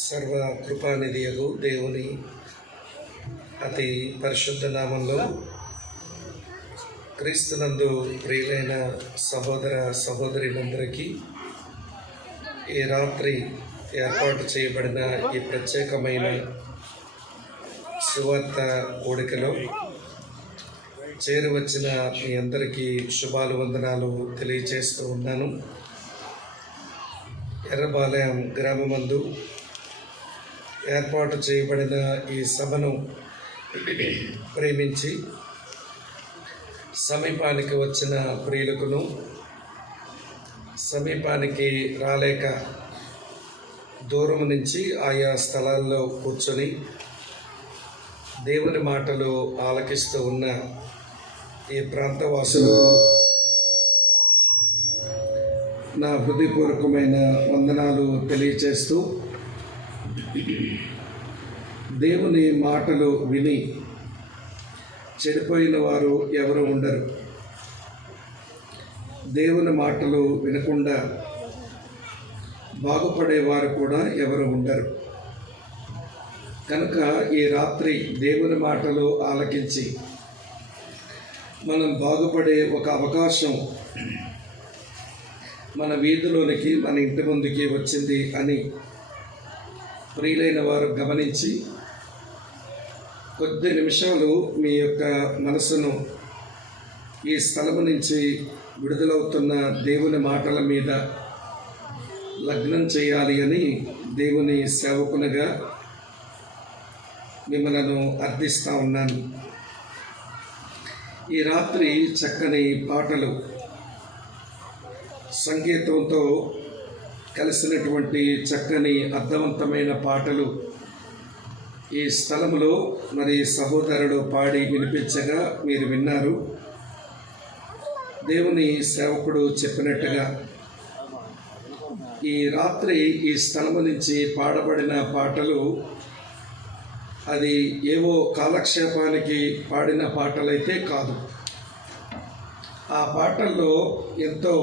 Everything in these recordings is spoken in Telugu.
సర్వ కృపానిధియగు దేవుని అతి పరిశుద్ధ నామంలో క్రీస్తునందు ప్రియులైన సహోదర సహోదరులందరికీ ఈ రాత్రి ఏర్పాటు చేయబడిన ఈ ప్రత్యేకమైన సువార్త కూడికలో చేరువచ్చిన మీ అందరికీ శుభాలు వందనాలు తెలియజేస్తూ ఉన్నాను. ఎర్రబాలెం గ్రామమందు ఏర్పాటు చేయబడిన ఈ సభను ప్రేమించి సమీపానికి వచ్చిన ప్రియులకును, సమీపానికి రాలేక దూరం నుంచి ఆయా స్థలాల్లో కూర్చొని దేవుని మాటలు ఆలకిస్తూ ఉన్న ఈ ప్రాంతవాసులకు నా హృదయపూర్వకమైన వందనాలు తెలియచేస్తూ, దేవుని మాటలు విని చెడిపోయిన వారు ఎవరు ఉండరు. దేవుని మాటలు వినకుండా బాగుపడేవారు కూడా ఎవరు ఉండరు. కనుక ఈ రాత్రి దేవుని మాటలు ఆలకించి మనం బాగుపడే ఒక అవకాశం మన వీధిలోనికి, మన ఇంటి ముందుకి వచ్చింది అని ప్రియులైన వారు గమనించి కొద్ది నిమిషాలు మీ యొక్క మనసును ఈ స్థలము నుంచి విడుదలవుతున్న దేవుని మాటల మీద లగ్నం చేయాలి అని దేవుని సేవకునిగా మిమ్మలను అర్థిస్తూ ఉన్నాను. ఈ రాత్రి చక్కని పాటలు, సంగీతంతో కలిసినటువంటి చక్కని అర్థవంతమైన పాటలు ఈ స్థలంలో మరి సహోదరుడు పాడి వినిపించగా మీరు విన్నారు. దేవుని సేవకుడు చెప్పినట్టుగా ఈ రాత్రి ఈ స్థలము నుంచి పాడబడిన పాటలు అది ఏవో కాలక్షేపానికి పాడిన పాటలైతే కాదు. ఆ పాటల్లో ఎంతో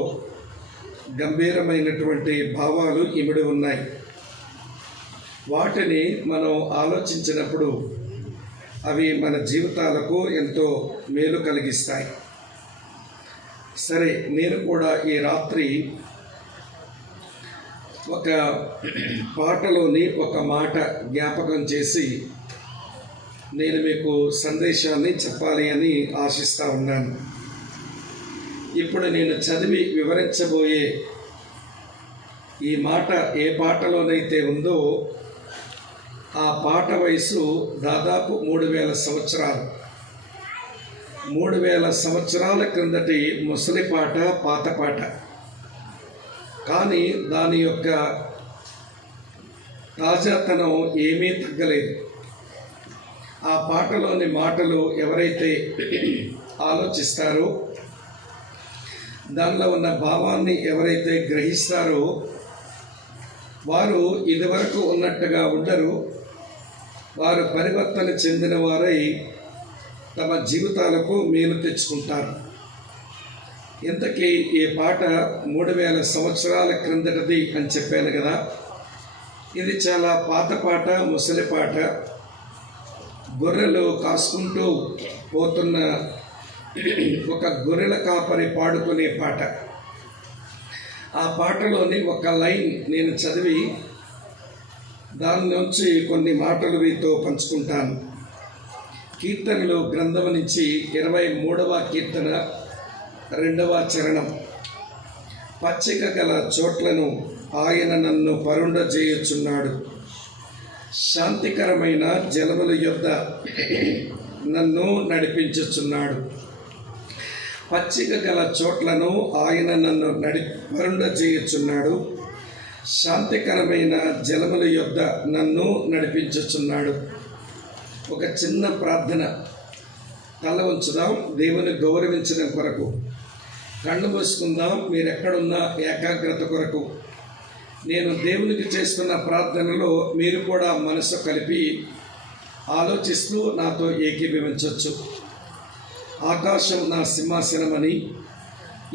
గంభీరమైనటువంటి భావాలు ఇమిడి ఉన్నాయి. వాటిని మనం ఆలోచించినప్పుడు అవి మన జీవితాలకు ఎంతో మేలు కలిగిస్తాయి. సరే, నేను కూడా ఈ రాత్రి ఒక పాటలోని ఒక మాట జ్ఞాపకం చేసి నేను మీకు సందేశాన్ని చెప్పాలి అని ఆశిస్తూ ఉన్నాను. ఇప్పుడు నేను చదివి వివరించబోయే ఈ మాట ఏ పాటలోనైతే ఉందో ఆ పాట వయసు దాదాపు 3000 సంవత్సరాలు. 3000 సంవత్సరాల క్రిందటి ముసలి పాట, పాత పాట. కానీ దాని యొక్క తాజాతనం ఏమీ తగ్గలేదు. ఆ పాటలోని మాటలు ఎవరైతే ఆలోచిస్తారో, దానిలో ఉన్న భావాన్ని ఎవరైతే గ్రహిస్తారో వారు ఇదివరకు ఉన్నట్టుగా ఉండరు. వారు పరివర్తన చెందిన వారై తమ జీవితాలకు మేలు తెచ్చుకుంటారు. ఇంతకీ ఈ పాట 3000 సంవత్సరాల క్రిందటిది అని చెప్పాను కదా. ఇది చాలా పాత పాట, ముసలి పాట. గొర్రెలు కాసుకుంటూ పోతున్న ఒక గొర్రెల కాపరి పాడుకునే పాట. ఆ పాటలోని ఒక లైన్ నేను చదివి దాని నుంచి కొన్ని మాటలు మీతో పంచుకుంటాను. కీర్తనలు గ్రంథం నుంచి 23వ కీర్తన 2వ చరణం. పచ్చిక గల చోట్లను ఆయన నన్ను పరుండజేయుచున్నాడు, శాంతికరమైన జలముల యొద్ద నన్ను నడిపించుచున్నాడు. పచ్చిక గల చోట్లను ఆయన నన్ను పరుండజేయుచున్నాడు, శాంతికరమైన జలముల యొద్ద నన్ను నడిపించుచున్నాడు. ఒక చిన్న ప్రార్థన. తల ఉంచుదాం దేవుని గౌరవించడం కొరకు. కళ్ళు మూసుకుందాం మీరు ఎక్కడున్నా ఏకాగ్రత కొరకు. నేను దేవునికి చేస్తున్న ప్రార్థనలో మీరు కూడా మనసు కలిపి ఆలోచిస్తూ నాతో ఏకీభవించవచ్చు. ఆకాశం నా సింహాసనమని,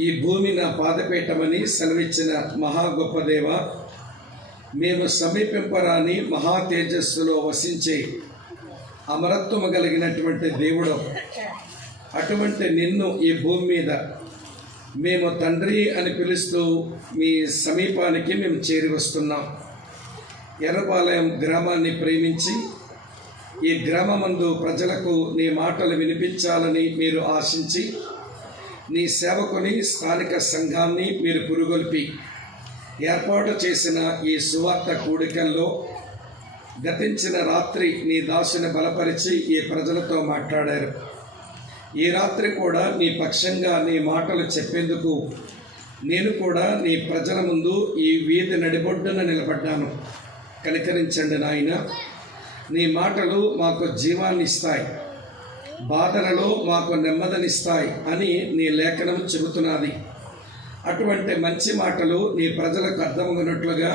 ఈ భూమి నా పాదపీఠమని సెలవిచ్చిన మహా గొప్ప దేవ, మేము సమీపింపరాని మహా తేజస్సులో వసించే అమరత్వము కలిగినటువంటి దేవుడు. అటువంటి నిన్ను ఈ భూమి మీద మేము తండ్రి అని పిలుస్తూ మీ సమీపానికి మేము చేరి వస్తున్నాం. ఎర్రపాలెం గ్రామాన్ని ప్రేమించి ఈ గ్రామమందు ప్రజలకు నీ మాటలు వినిపించాలని మీరు ఆశించి నీ సేవకుని స్థానిక సంఘాన్ని మీరు పురుగొల్పి ఏర్పాటు చేసిన ఈ సువార్త కూడికల్లో గతించిన రాత్రి నీ దాసుని బలపరిచి ఈ ప్రజలతో మాట్లాడారు. ఈ రాత్రి కూడా నీ పక్షంగా నీ మాటలు చెప్పేందుకు నేను కూడా నీ ప్రజల ముందు ఈ వీధి నడిబొడ్డున నిలబడ్డాను. కనికరించండి నాయన. నీ మాటలు మాకు జీవాన్ని ఇస్తాయి, బాధలలో మాకు నెమ్మదినిస్తాయి అని నీ లేఖనం చెబుతున్నది. అటువంటి మంచి మాటలు నీ ప్రజలకు అర్థమగినట్లుగా,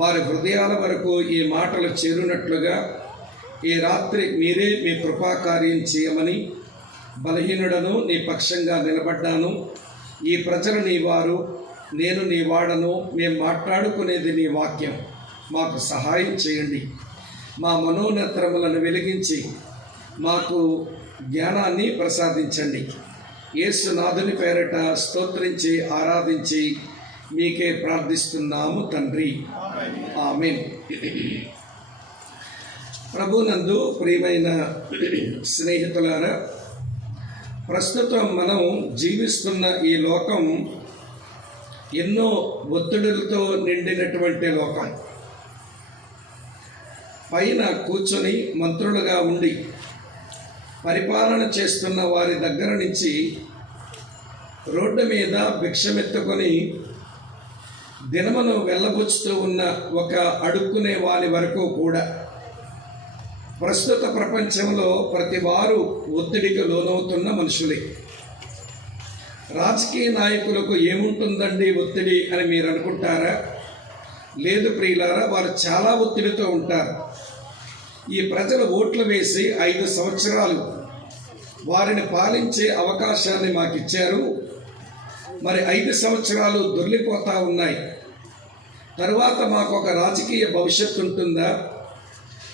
వారి హృదయాల వరకు ఈ మాటలు చేరునట్లుగా ఈ రాత్రి మీరే మీ కృపాకార్యం చేయమని బలహీనుడను నీ పక్షంగా నిలబడ్డాను. ఈ ప్రజలు నీ వారు, నేను నీ వాడను. మేము మాట్లాడుకునేది నీ వాక్యం. మాకు సహాయం చేయండి. మా మనోనేత్రములను వెలిగించి మాకు జ్ఞానాన్ని ప్రసాదించండి. యేసునాథుని పేరట స్తోత్రించి ఆరాధించి మీకే ప్రార్థిస్తున్నాము తండ్రి. ఆమేన్. ప్రభునందు ప్రియమైన స్నేహితులారా, ప్రస్తుతం మనం జీవిస్తున్న ఈ లోకం ఎన్నో ఒత్తిడులతో నిండినటువంటి లోకం. పైన కూర్చొని మంత్రులుగా ఉండి పరిపాలన చేస్తున్న వారి దగ్గర నుంచి రోడ్డు మీద భిక్షమెత్తుకొని దినమును వెళ్ళబుచ్చుతూ ఉన్న ఒక అడుక్కునే వారి వరకు కూడా ప్రస్తుత ప్రపంచంలో ప్రతి వారు ఒత్తిడికి లోనవుతున్న మనుషులే. రాజకీయ నాయకులకు ఏముంటుందండి ఒత్తిడి అని మీరు అనుకుంటారా? లేదు ప్రియులారా, వారు చాలా ఒత్తిడితో ఉంటారు. ఈ ప్రజలు ఓట్లు వేసి 5 సంవత్సరాలు వారిని పాలించే అవకాశాన్ని మాకు ఇచ్చారు. మరి 5 సంవత్సరాలు దొర్లిపోతూ ఉన్నాయి. తరువాత మాకు ఒక రాజకీయ భవిష్యత్తు ఉంటుందా?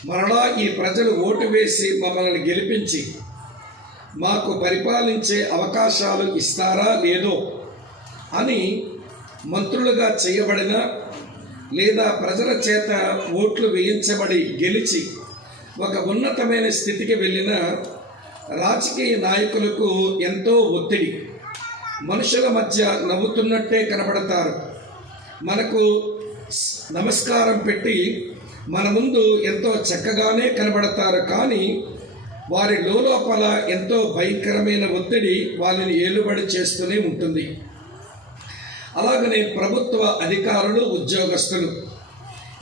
మరలా ఈ ప్రజలు ఓటు వేసి మమ్మల్ని గెలిపించి మాకు పరిపాలించే అవకాశాలు ఇస్తారా లేదో అని మంత్రులుగా చేయబడిన లేదా ప్రజల చేత ఓట్లు వేయించబడి గెలిచి ఒక ఉన్నతమైన స్థితికి వెళ్ళిన రాజకీయ నాయకులకు ఎంతో ఒత్తిడి. మనుషుల మధ్య నవ్వుతున్నట్టే కనబడతారు. మనకు నమస్కారం పెట్టి మన ముందు ఎంతో చక్కగానే కనబడతారు. కానీ వారి లోపల ఎంతో భయంకరమైన ఒత్తిడి వాళ్ళని ఏలుబడి చేస్తూనే ఉంటుంది. అలాగనే ప్రభుత్వ అధికారులు, ఉద్యోగస్తులు,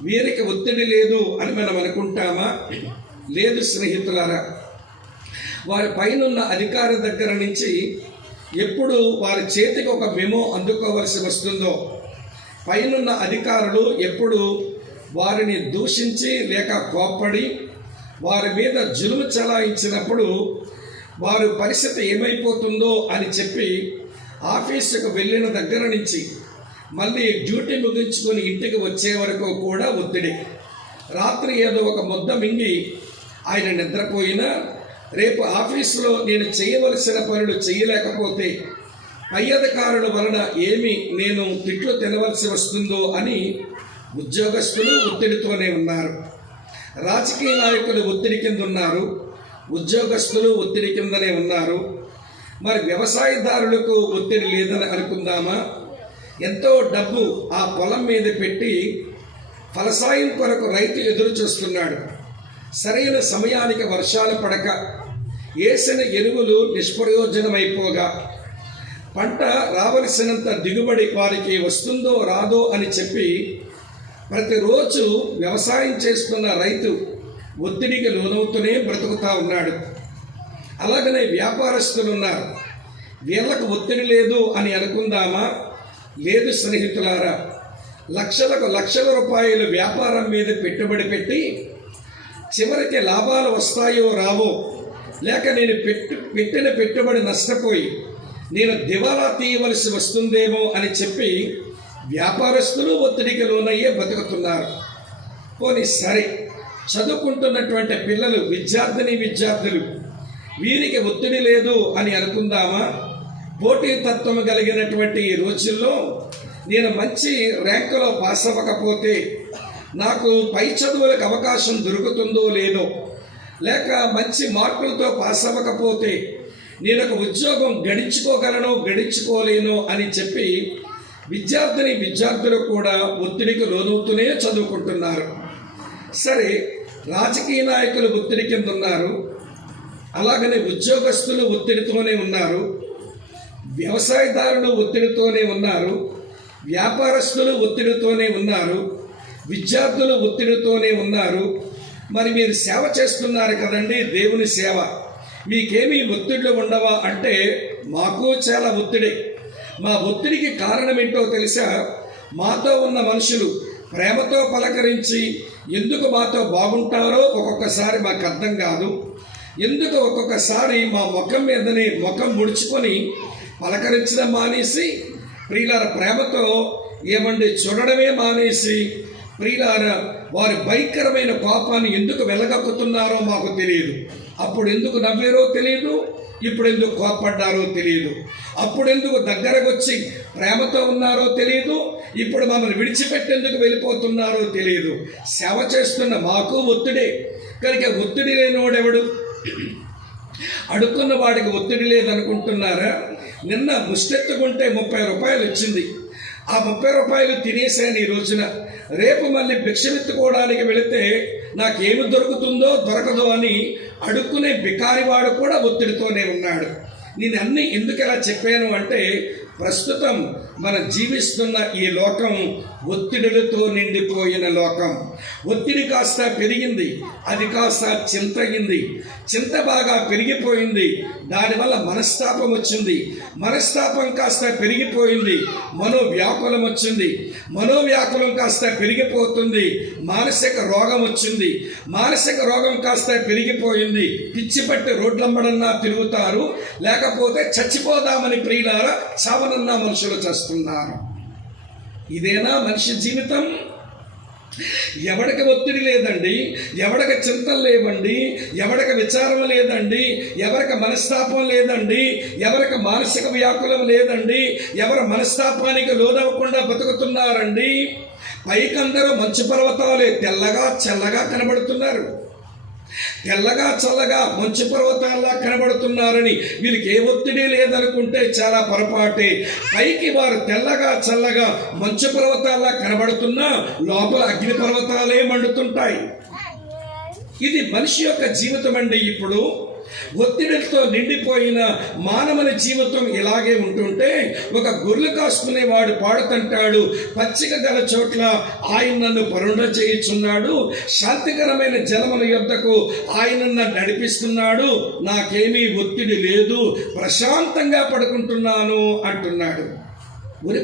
వీరికి ఒత్తిడి లేదు అని మనం అనుకుంటామా? లేదు స్నేహితులారా. వారి పైనున్న అధికారి దగ్గర నుంచి ఎప్పుడు వారి చేతికి ఒక మెమో అందుకోవలసి వస్తుందో, పైనున్న అధికారులు ఎప్పుడు వారిని దూషించి లేక కోప్పడి వారి మీద జులుము చలాయించినప్పుడు వారి పరిస్థితి ఏమైపోతుందో అని చెప్పి ఆఫీసుకు వెళ్ళిన దగ్గర నుంచి మళ్ళీ డ్యూటీ ముగించుకొని ఇంటికి వచ్చే వరకు కూడా ఒత్తిడి. రాత్రి ఏదో ఒక ముద్ద మింగి ఆయన నిద్రపోయినా రేపు ఆఫీసులో నేను చేయవలసిన పనులు చేయలేకపోతే పై అధికారుల వలన ఏమి నేను తిట్లు తినవలసి వస్తుందో అని ఉద్యోగస్తులు ఒత్తిడితోనే ఉన్నారు. రాజకీయ నాయకులు ఒత్తిడి కింద ఉన్నారు, ఉద్యోగస్తులు ఒత్తిడి కిందనే ఉన్నారు. మరి వ్యవసాయదారులకు ఒత్తిడి లేదని అనుకుందామా? ఎంతో డబ్బు ఆ పొలం మీద పెట్టి ఫలసాయం కొరకు రైతు ఎదురు చూస్తున్నాడు. సరైన సమయానికి వర్షాలు పడక వేసిన ఎరువులు నిష్ప్రయోజనమైపోగా పంట రావలసినంత దిగుబడి వారికి వస్తుందో రాదో అని చెప్పి ప్రతిరోజు వ్యవసాయం చేస్తున్న రైతు ఒత్తిడికి లోనవుతూనే బ్రతుకుతూ ఉన్నాడు. అలాగనే వ్యాపారస్తులు ఉన్నారు. వీళ్ళకు ఒత్తిడి లేదు అని అనుకుందామా? లేదు స్నేహితులారా. లక్షల రూపాయలు వ్యాపారం మీద పెట్టుబడి పెట్టి చివరికి లాభాలు వస్తాయో రావో, లేక నేను పెట్టిన పెట్టుబడి నష్టపోయి నేను దివాలా తీయవలసి వస్తుందేమో అని చెప్పి వ్యాపారస్తులు ఒత్తిడికి లోనయ్యే బతుకుతున్నారు. పోనీ సరే, చదువుకుంటున్నటువంటి పిల్లలు, విద్యార్థులు వీరికి ఒత్తిడి లేదు అని అనుకుందామా? పోటీతత్వం కలిగినటువంటి ఈ రోజుల్లో నేను మంచి ర్యాంకులో పాస్ అవ్వకపోతే నాకు పై చదువులకు అవకాశం దొరుకుతుందో లేదో, లేక మంచి మార్కులతో పాస్ అవ్వకపోతే నేను ఒక ఉద్యోగం గడించుకోలేను అని చెప్పి విద్యార్థులు కూడా ఒత్తిడికి లోనవుతూనే చదువుకుంటున్నారు. సరే, రాజకీయ నాయకులు ఒత్తిడి కింద ఉన్నారు, అలాగనే ఉద్యోగస్తులు ఒత్తిడితోనే ఉన్నారు, వ్యవసాయదారులు ఒత్తిడితోనే ఉన్నారు, వ్యాపారస్తులు ఒత్తిడితోనే ఉన్నారు, విద్యార్థులు ఒత్తిడితోనే ఉన్నారు. మరి మీరు సేవ చేస్తున్నారు కదండి, దేవుని సేవ, మీకేమీ ఒత్తిళ్ళు ఉండవా అంటే మాకు చాలా ఒత్తిడి. మా ఒత్తిడికి కారణం ఏంటో తెలుసా? మాతో ఉన్న మనుషులు ప్రేమతో పలకరించి ఎందుకు మాతో బాగుంటారో ఒక్కొక్కసారి మాకు అర్థం కాదు. ఎందుకు ఒక్కొక్కసారి మా ముఖం మీదని ముఖం ముడుచుకొని పలకరించడం మానేసి, ప్రియులార ప్రేమతో ఏమండి చూడడమే మానేసి, ప్రియులార వారి భయంకరమైన కోపాన్ని ఎందుకు వెళ్ళగక్కుతున్నారో మాకు తెలియదు. అప్పుడు ఎందుకు నవ్వారో తెలియదు, ఇప్పుడు ఎందుకు కోపడ్డారో తెలియదు. అప్పుడు ఎందుకు దగ్గరకు వచ్చి ప్రేమతో ఉన్నారో తెలియదు, ఇప్పుడు మమ్మల్ని విడిచిపెట్టేందుకు వెళ్ళిపోతున్నారో తెలియదు. సేవ చేస్తున్న మాకు ఒత్తిడే. కనుక ఒత్తిడి లేనివాడెవడు? అడుక్కున్న వాడికి ఒత్తిడి లేదనుకుంటున్నారా? నిన్న ముష్టెత్తుకుంటే 30 రూపాయలు వచ్చింది. ఆ 30 రూపాయలు తినేసాను ఈ రోజున. రేపు మళ్ళీ భిక్షమెత్తుకోవడానికి వెళితే నాకేమి దొరకదో అని అడుక్కునే బికారివాడు కూడా ఒత్తిడితోనే ఉన్నాడు. నేను అన్నీ ఎందుకు ఇలా చెప్పాను అంటే, ప్రస్తుతం మనం జీవిస్తున్న ఈ లోకం ఒత్తిడులతో నిండిపోయిన లోకం. ఒత్తిడి కాస్త పెరిగింది, అది కాస్త చింతగింది, చింత బాగా పెరిగిపోయింది, దానివల్ల మనస్తాపం వచ్చింది, మనస్తాపం కాస్త పెరిగిపోయింది, మనోవ్యాకులం వచ్చింది, మనోవ్యాకులం కాస్త పెరిగిపోతుంది, మానసిక రోగం వచ్చింది, మానసిక రోగం కాస్త పెరిగిపోయింది. పిచ్చి పట్టి రోడ్లమ్మడన్నా తిరుగుతారు, లేకపోతే చచ్చిపోదామని ప్రియులారా చావనన్నా మనుషులు చేస్తున్నారు. ఇదేనా మనిషి జీవితం? ఎవడికి ఒత్తిడి లేదండి, ఎవడికి చింతలు లేవండి, ఎవడికి విచారం లేదండి, ఎవరికి మనస్తాపం లేదండి, ఎవరికి మానసిక వ్యాకులం లేదండి, ఎవరి మనస్తాపానికి లోనవ్వకుండా బతుకుతున్నారండి. పైకందరూ మంచు పర్వతాలే తెల్లగా చల్లగా కనబడుతున్నారు, తెల్లగా చల్లగా మంచు పర్వతాల్లా కనబడుతున్నారని వీళ్ళకి ఏ ఒత్తిడి లేదనుకుంటే చాలా పొరపాటే. పైకి వారు తెల్లగా చల్లగా మంచు పర్వతాల్లా కనబడుతున్నా లోపల అగ్ని పర్వతాలే మండుతుంటాయి. ఇది మనిషి యొక్క జీవితం అండి. ఇప్పుడు ఒత్తిడితో నిండిపోయిన మానవుని జీవితం ఇలాగే ఉంటుంటే, ఒక గొర్రెలు కాసుకునేవాడు పాడుతుంటాడు, పచ్చిక గల చోట్ల ఆయన నన్ను పరుండ చేయుచున్నాడు, శాంతికరమైన జలముల యొద్దకు ఆయన నన్ను నడిపిస్తున్నాడు, నాకేమీ ఒత్తిడి లేదు, ప్రశాంతంగా పడుకుంటున్నాను అంటున్నాడు. ఒరి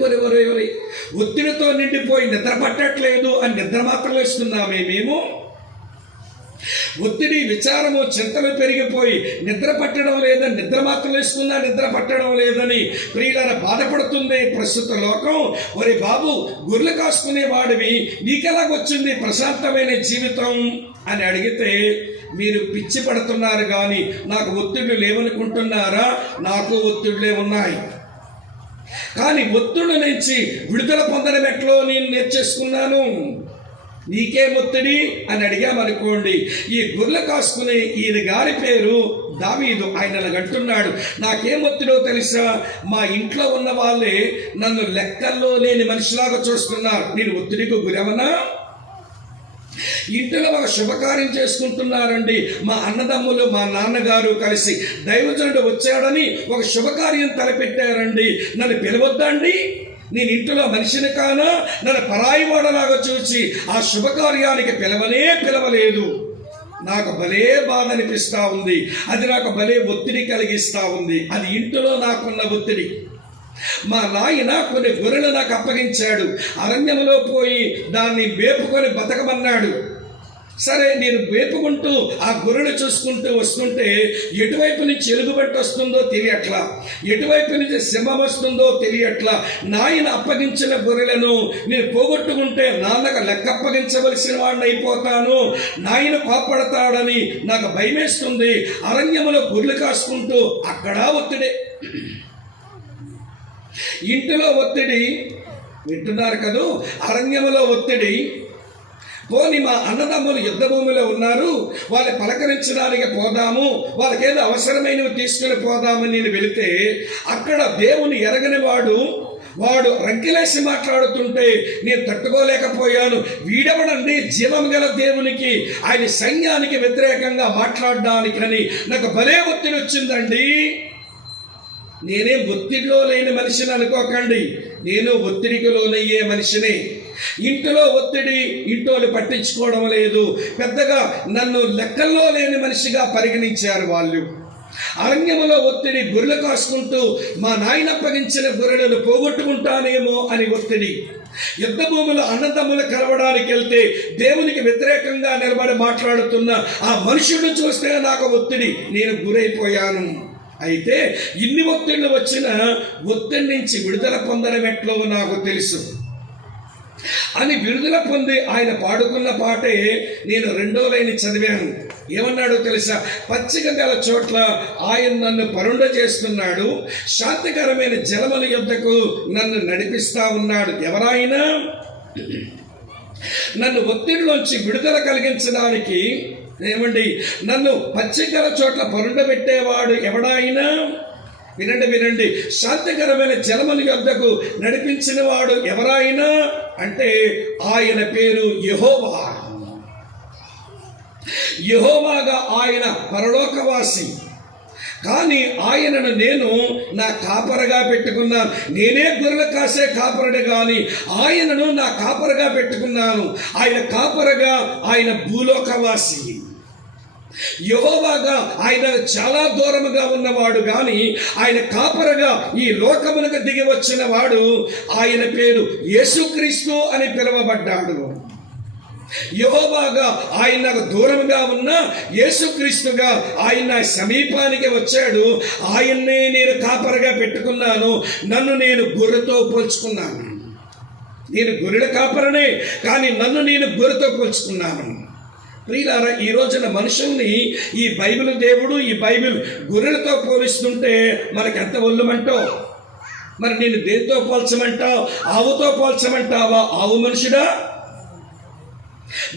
ఒత్తిడితో నిండిపోయి నిద్ర పట్టట్లేదు అని నిద్ర మాత్రం వేస్తున్నామే మేము. ఒత్తిడి, విచారము, చింతలు పెరిగిపోయి నిద్ర పట్టడం లేదని నిద్ర మాత్రం వేసుకున్నా నిద్ర పట్టడం లేదని ప్రియులారా బాధపడుతుంది ప్రస్తుత లోకం. ఒరే బాబు, గొర్రెలు కాసుకునే వాడివి, నీకెలాగొచ్చింది ప్రశాంతమైన జీవితం అని అడిగితే మీరు పిచ్చి పడుతున్నారు కానీ నాకు ఒత్తిళ్లు లేవనుకుంటున్నారా? నాకు ఒత్తిళ్లే ఉన్నాయి. కానీ ఒత్తిడి నుంచి విడుదల పొందడం ఎట్లో నేను నేర్చేసుకున్నాను. నీకేం ఒత్తిడి అని అడిగామనుకోండి, ఈ గొర్రెలు కాసుకునే ఈయన గారి పేరు దావీదు. ఆయన అంటున్నాడు, నాకేం ఒత్తిడో తెలుసా? మా ఇంట్లో ఉన్న వాళ్ళే నన్ను లెక్కల్లో లేని మనిషిలాగా చూస్తున్నారు. నేను ఒత్తిడికి గురవనా? ఇంటిలో ఒక శుభకార్యం చేసుకుంటున్నారండి, మా అన్నదమ్ములు మా నాన్నగారు కలిసి దైవజనుడు వచ్చాడని ఒక శుభకార్యం తలపెట్టారండి, నన్ను పిలవద్దండి? నేను ఇంట్లో మనిషిని కానా? నన్ను పరాయి వాడలాగా చూసి ఆ శుభకార్యానికి పిలవలేదు. నాకు భలే బాధ అనిపిస్తూ ఉంది, అది నాకు భలే ఒత్తిడి కలిగిస్తూ ఉంది. అది ఇంటిలో నాకున్న ఒత్తిడి. మా నాయన కొన్ని గొర్రెలు నాకు అప్పగించాడు, అరణ్యంలో పోయి దాన్ని మేపుకొని బతకమన్నాడు. సరే నేను వేపుకుంటూ ఆ గొర్రెలు చూసుకుంటూ వస్తుంటే ఎటువైపు నుంచి ఎలుగుబట్టి వస్తుందో తెలియట్లా, ఎటువైపు నుంచి సింహం వస్తుందో తెలియట్లా. నాయన అప్పగించిన గొర్రెలను నేను పోగొట్టుకుంటే నాన్నకు లెక్క అప్పగించవలసిన వాడిని అయిపోతాను, నాయన పాపడతాడని నాకు భయమేస్తుంది. అరణ్యములో గొర్రెలు కాసుకుంటూ అక్కడ ఒత్తిడి, ఇంటిలో ఒత్తిడి, వింటున్నారు కదూ, అరణ్యములో ఒత్తిడి. పోని మా అన్నదమ్ములు యుద్ధ భూమిలో ఉన్నారు, వాళ్ళని పలకరించడానికి పోదాము, వాళ్ళకేదో అవసరమైనవి తీసుకుని పోదామని నేను వెళితే అక్కడ దేవుని ఎరగని వాడు రంకెలేసి మాట్లాడుతుంటే నేను తట్టుకోలేకపోయాను. వీడెవడండి జీవం గల దేవునికి, ఆయన సైన్యానికి వ్యతిరేకంగా మాట్లాడడానికని నాకు భలే ఒత్తిడి వచ్చిందండి. నేనేం ఒత్తిడిలో లేని మనిషిని అనుకోకండి, నేను ఒత్తిడికి లోనయ్యే మనిషిని. ఇంటిలో ఒత్తిడి, ఇంటోళ్ళు పట్టించుకోవడం లేదు, పెద్దగా నన్ను లెక్కల్లో లేని మనిషిగా పరిగణించారు వాళ్ళు. అరణ్యములో ఒత్తిడి, గొర్రెలు కాసుకుంటూ మా నాయన అప్పగించిన గొర్రెలను పోగొట్టుకుంటానేమో అని ఒత్తిడి. యుద్ధ భూములు అన్నదమ్ములు కలవడానికి వెళ్తే దేవునికి వ్యతిరేకంగా నిలబడి మాట్లాడుతున్న ఆ మనుషులను చూస్తే నాకు ఒత్తిడి, నేను గురైపోయాను. అయితే ఇన్ని ఒత్తిళ్ళు వచ్చినా ఒత్తిడి నుంచి విడుదల పొందడం ఎట్లో నాకు తెలుసు అని విడుదల పొంది ఆయన పాడుకున్న పాటే నేను 2వ లైన్ చదివాను. ఏమన్నాడో తెలుసా? పచ్చిక గల చోట్ల ఆయన నన్ను పరుండ చేస్తున్నాడు, శాంతికరమైన జలముల యొద్దకు నన్ను నడిపిస్తా ఉన్నాడు. ఎవరైనా నన్ను ఒత్తిడిలోంచి విడుదల కలిగించడానికి, ఏమండి, నన్ను పచ్చికల చోట్ల పరుండబెట్టేవాడు ఎవడాయినా, వినండి, శాంతికరమైన జలముల యొద్దకు నడిపించిన వాడు ఎవరైనా అంటే ఆయన పేరు యెహోవా. యెహోవాగా ఆయన పరలోకవాసి, కానీ ఆయనను నేను నా కాపరగా పెట్టుకున్నాను. నేనే గొర్రెలు కాసే కాపరుడు కానీ ఆయనను నా కాపరగా పెట్టుకున్నాను. ఆయన కాపరగా, ఆయన భూలోకవాసి. యెహోవాగా ఆయన చాలా దూరముగా ఉన్నవాడు కానీ ఆయన కాపరగా ఈ లోకమునకు దిగి వచ్చిన వాడు, ఆయన పేరు యేసుక్రీస్తు అని పిలువబడ్డాడు. యెహోవాగా ఆయన దూరముగా ఉన్న యేసుక్రీస్తుగా ఆయన సమీపానికి వచ్చాడు. ఆయన్నే నేను కాపరగా పెట్టుకున్నాను. నన్ను నేను గొర్రెతో పోల్చుకున్నాను. నేను గొర్రెల కాపరనే, కానీ నన్ను నేను గొర్రెతో పోల్చుకున్నాను. ప్రియులారా, ఈ రోజున మనుషుల్ని ఈ బైబిల్ దేవుడు, ఈ బైబిల్ గొర్రెలతో పోలిస్తుంటే మనకు ఎంత ఒళ్ళుమంటో. మరి నేను దేనితో పోల్చమంటావు? ఆవుతో పోల్చమంటావా? ఆవు మనుషుడా?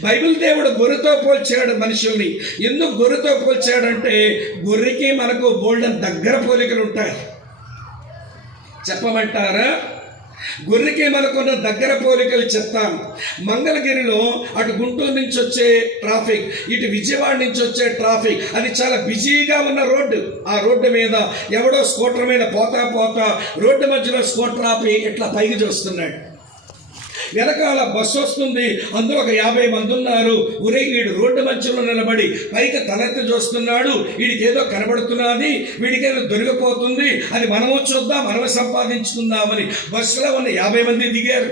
బైబిల్ దేవుడు గొర్రెతో పోల్చాడు మనుషుల్ని. ఎందుకు గొర్రెతో పోల్చాడంటే గొర్రెకి మనకు బోల్డెన్ దగ్గర పోలికలు ఉంటాయి. చెప్పమంటారా? గొర్రెకి మనకున్న దగ్గర పోలికలు చెప్తాం. మంగళగిరిలో అటు గుంటూరు నుంచి వచ్చే ట్రాఫిక్, ఇటు విజయవాడ నుంచి వచ్చే ట్రాఫిక్, అది చాలా బిజీగా ఉన్న రోడ్డు. ఆ రోడ్డు మీద ఎవడో స్కూటర్ మీద పోతా రోడ్డు మధ్యలో స్కూటర్ ఆపి ఇట్లా పైకి చూస్తున్నాడు. వెనకాల బస్సు వస్తుంది, అందులో ఒక 50 మంది ఉన్నారు. ఉరే, వీడు రోడ్డు మధ్యలో నిలబడి పైకి తలెత్తి చూస్తున్నాడు, వీడికి ఏదో కనబడుతున్నది, వీడికేదో దొరికిపోతుంది, అది మనము చూద్దాం, మనము సంపాదించుకుందామని బస్సులో ఉన్న 50 మంది దిగారు.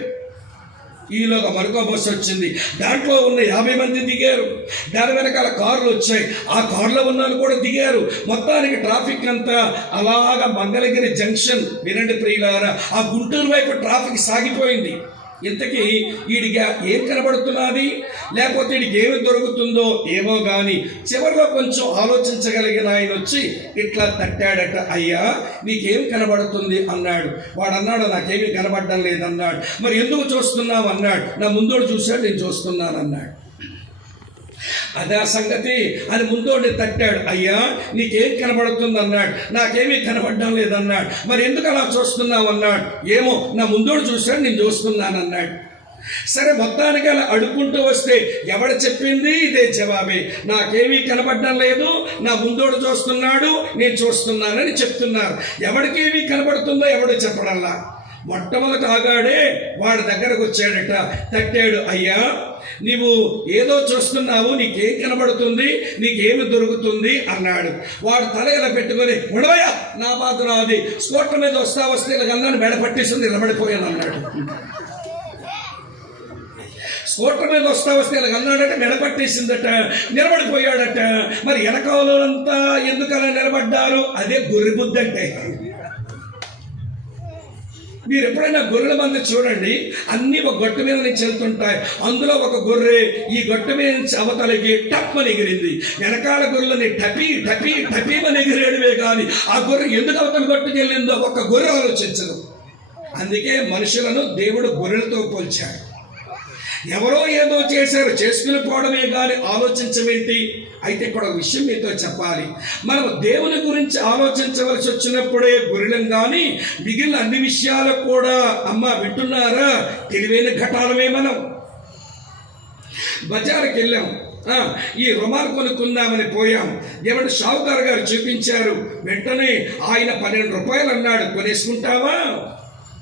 ఈలోగా మరొక బస్సు వచ్చింది, దాంట్లో ఉన్న 50 మంది దిగారు. దాని వెనకాల కార్లు వచ్చాయి, ఆ కార్లో ఉన్న వాళ్ళు కూడా దిగారు. మొత్తానికి ట్రాఫిక్ అంతా అలాగా మంగళగిరి జంక్షన్, వినండి ప్రియులారా, ఆ గుంటూరు వైపు ట్రాఫిక్ సాగిపోయింది. ఇంతకీ వీడికి ఏం కనబడుతున్నది, లేకపోతే వీడికి ఏమి దొరుకుతుందో ఏమో కానీ చివరిలో కొంచెం ఆలోచించగలిగిన ఆయన వచ్చి ఇట్లా తట్టాడట. అయ్యా, నీకేం కనబడుతుంది అన్నాడు. వాడు అన్నాడు, నాకేమీ కనబడడం లేదన్నాడు. మరి ఎందుకు చూస్తున్నావు అన్నాడు. నా ముందోడు చూశాడు, నేను చూస్తున్నాను అన్నాడు. అదే సంగతి అని ముందోడిని తట్టాడు. అయ్యా, నీకేం కనబడుతుంది అన్నాడు. నాకేమీ కనబడడం లేదన్నాడు. మరి ఎందుకు అలా చూస్తున్నావు అన్నాడు. ఏమో, నా ముందోడు చూశాడు, నేను చూస్తున్నాను అన్నాడు. సరే, మొత్తానికి అలా అడుక్కుంటూ వస్తే ఎవడు చెప్పింది ఇదే జవాబే. నాకేమీ కనబడడం లేదు, నా ముందోడు చూస్తున్నాడు, నేను చూస్తున్నానని చెప్తున్నారు. ఎవడికేమీ కనబడుతుందో ఎవడు చెప్పడంలా. మొట్టమొదటి ఆగాడే వాడి దగ్గరకు వచ్చాడట, తట్టాడు. అయ్యా, నీవు ఏదో చూస్తున్నావు, నీకేం కనబడుతుంది, నీకేమి దొరుకుతుంది అన్నాడు. వాడు తల ఇలా పెట్టుకొని, ఉండవయ్యా, నా పాత్ర అది, స్కూటర్ మీద వస్తే ఇలా గన్నాను మెడ పట్టేసింది, నిలబడిపోయాను అన్నాడు. స్కూటర్ మీద వస్తే ఇలా అన్నాడట, నిలబట్టేసిందట, నిలబడిపోయాడట. మరి వెనకాలంతా ఎందుకు అలా నిలబడ్డారు? అదే గొర్రె బుద్ధి అంటే. మీరు ఎప్పుడైనా గొర్రెల మంది చూడండి, అన్ని ఒక గట్టు మీద నుంచి వెళ్తుంటాయి. అందులో ఒక గొర్రె ఈ గట్టు మీద నుంచి అవతలకి టప్మని ఎగిరింది. వెనకాల గొర్రెలని టపీ టపీ టపీమని ఎగిరేడువే కానీ ఆ గొర్రె ఎందుకు అవతల గట్టుకు వెళ్ళిందో ఒక గొర్రె ఆలోచించదు. అందుకే మనుషులను దేవుడు గొర్రెలతో పోల్చాడు. ఎవరో ఏదో చేశారు, చేసుకుని పోవడమే కానీ ఆలోచించమేంటి? అయితే ఇక్కడ ఒక విషయం మీతో చెప్పాలి. మనం దేవుని గురించి ఆలోచించవలసి వచ్చినప్పుడే గొర్రెలం కానీ మిగిలిన అన్ని విషయాలకు కూడా అమ్మ వింటున్నారా, తెలివైన ఘటాలమే. మనం బజారుకి వెళ్ళాం, ఈ రుమాలు కొనుక్కుందామని పోయాం. ఏమంటే షావుకారు గారు చూపించారు. వెంటనే ఆయన 12 రూపాయలు అన్నాడు. కొనేసుకుంటావా?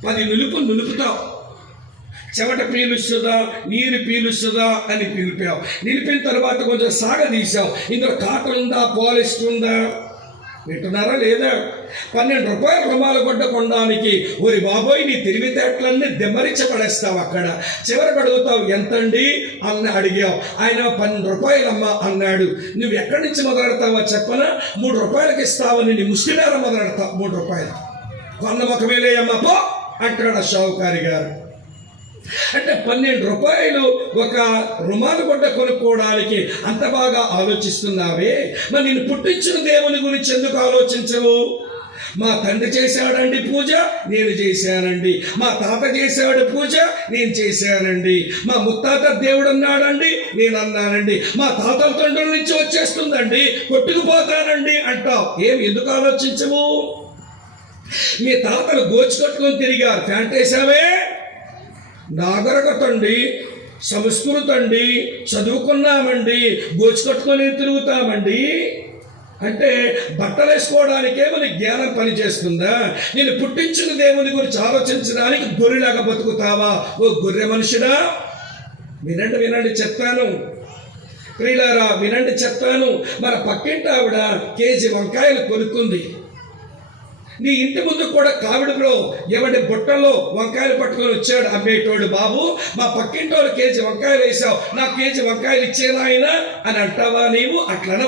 10 నులుపుతావు. చెమట పీలుస్తుందా, నీరు పీలుస్తుందా అని పిలిపావు. నిలిపిన తర్వాత కొంచెం సాగదీశావు. ఇందులో కాటన్ ఉందా, పాలిస్టర్ ఉందా? వింటున్నారా లేదా? 12 రూపాయల రుమాల గుడ్డ కొనడానికి ఓరి బాబోయ్ నీ తెలివితేటలన్నీ దెమ్మరించబడేస్తావు. అక్కడ చివరికి అడుగుతావు, ఎంతండి అని అడిగావు. ఆయన 12 రూపాయలమ్మా అన్నాడు. నువ్వు ఎక్కడి నుంచి మొదలెడతావో చెప్పనా? 3 రూపాయలకి ఇస్తావని నీ ముష్టిమేర మొదలెడతావు. 3 రూపాయలు కొన్న ముఖమేలే అమ్మ పో అంటాడు షావుకారి గారు. అంటే 12 రూపాయలు ఒక రుమాలు గుడ్డ కొనుక్కోవడానికి అంత బాగా ఆలోచిస్తున్నావే, మరి నిన్ను పుట్టించిన దేవుని గురించి ఎందుకు ఆలోచించవు? మా తండ్రి చేశాడండి పూజ, నేను చేశానండి. మా తాత చేశాడు పూజ, నేను చేశానండి. మా ముత్తాత దేవుడు అన్నాడండి, నేను అన్నానండి. మా తాతల తండ్రుల నుంచి వచ్చేస్తుందండి, కొట్టుకుపోతానండి అంటావు. ఎందుకు ఆలోచించవు? మీ తాతలు గోచుకట్టుకొని తిరిగారు, ప్యాంట్ వేసావే. నాగరికతండి, సంస్కృతండి, చదువుకున్నామండి, గోచుకట్టుకొని తిరుగుతామండి అంటే బట్టలు వేసుకోవడానికే మన జ్ఞానం పనిచేస్తుందా? నేను పుట్టించిన దేవుని గురించి ఆలోచించడానికి గొర్రెలాగా బతుకుతావా? ఓ గొర్రె మనుషుడా, వినండి చెప్తాను. ప్రియులారా వినండి చెప్తాను. మన పక్కింటి ఆవిడ కేజీ వంకాయలు కొనుక్కుంది. నీ ఇంటి ముందు కూడా కావిడిలో ఎవడి బుట్టలో వంకాయలు పట్టుకొని వచ్చాడు అమ్మేటోడు. బాబు మా పక్కింటోడు కేజీ వంకాయలు వేసావు, నాకు కేజీ వంకాయలు ఇచ్చేనా ఆయన అని అంటావా నీవు? అట్లను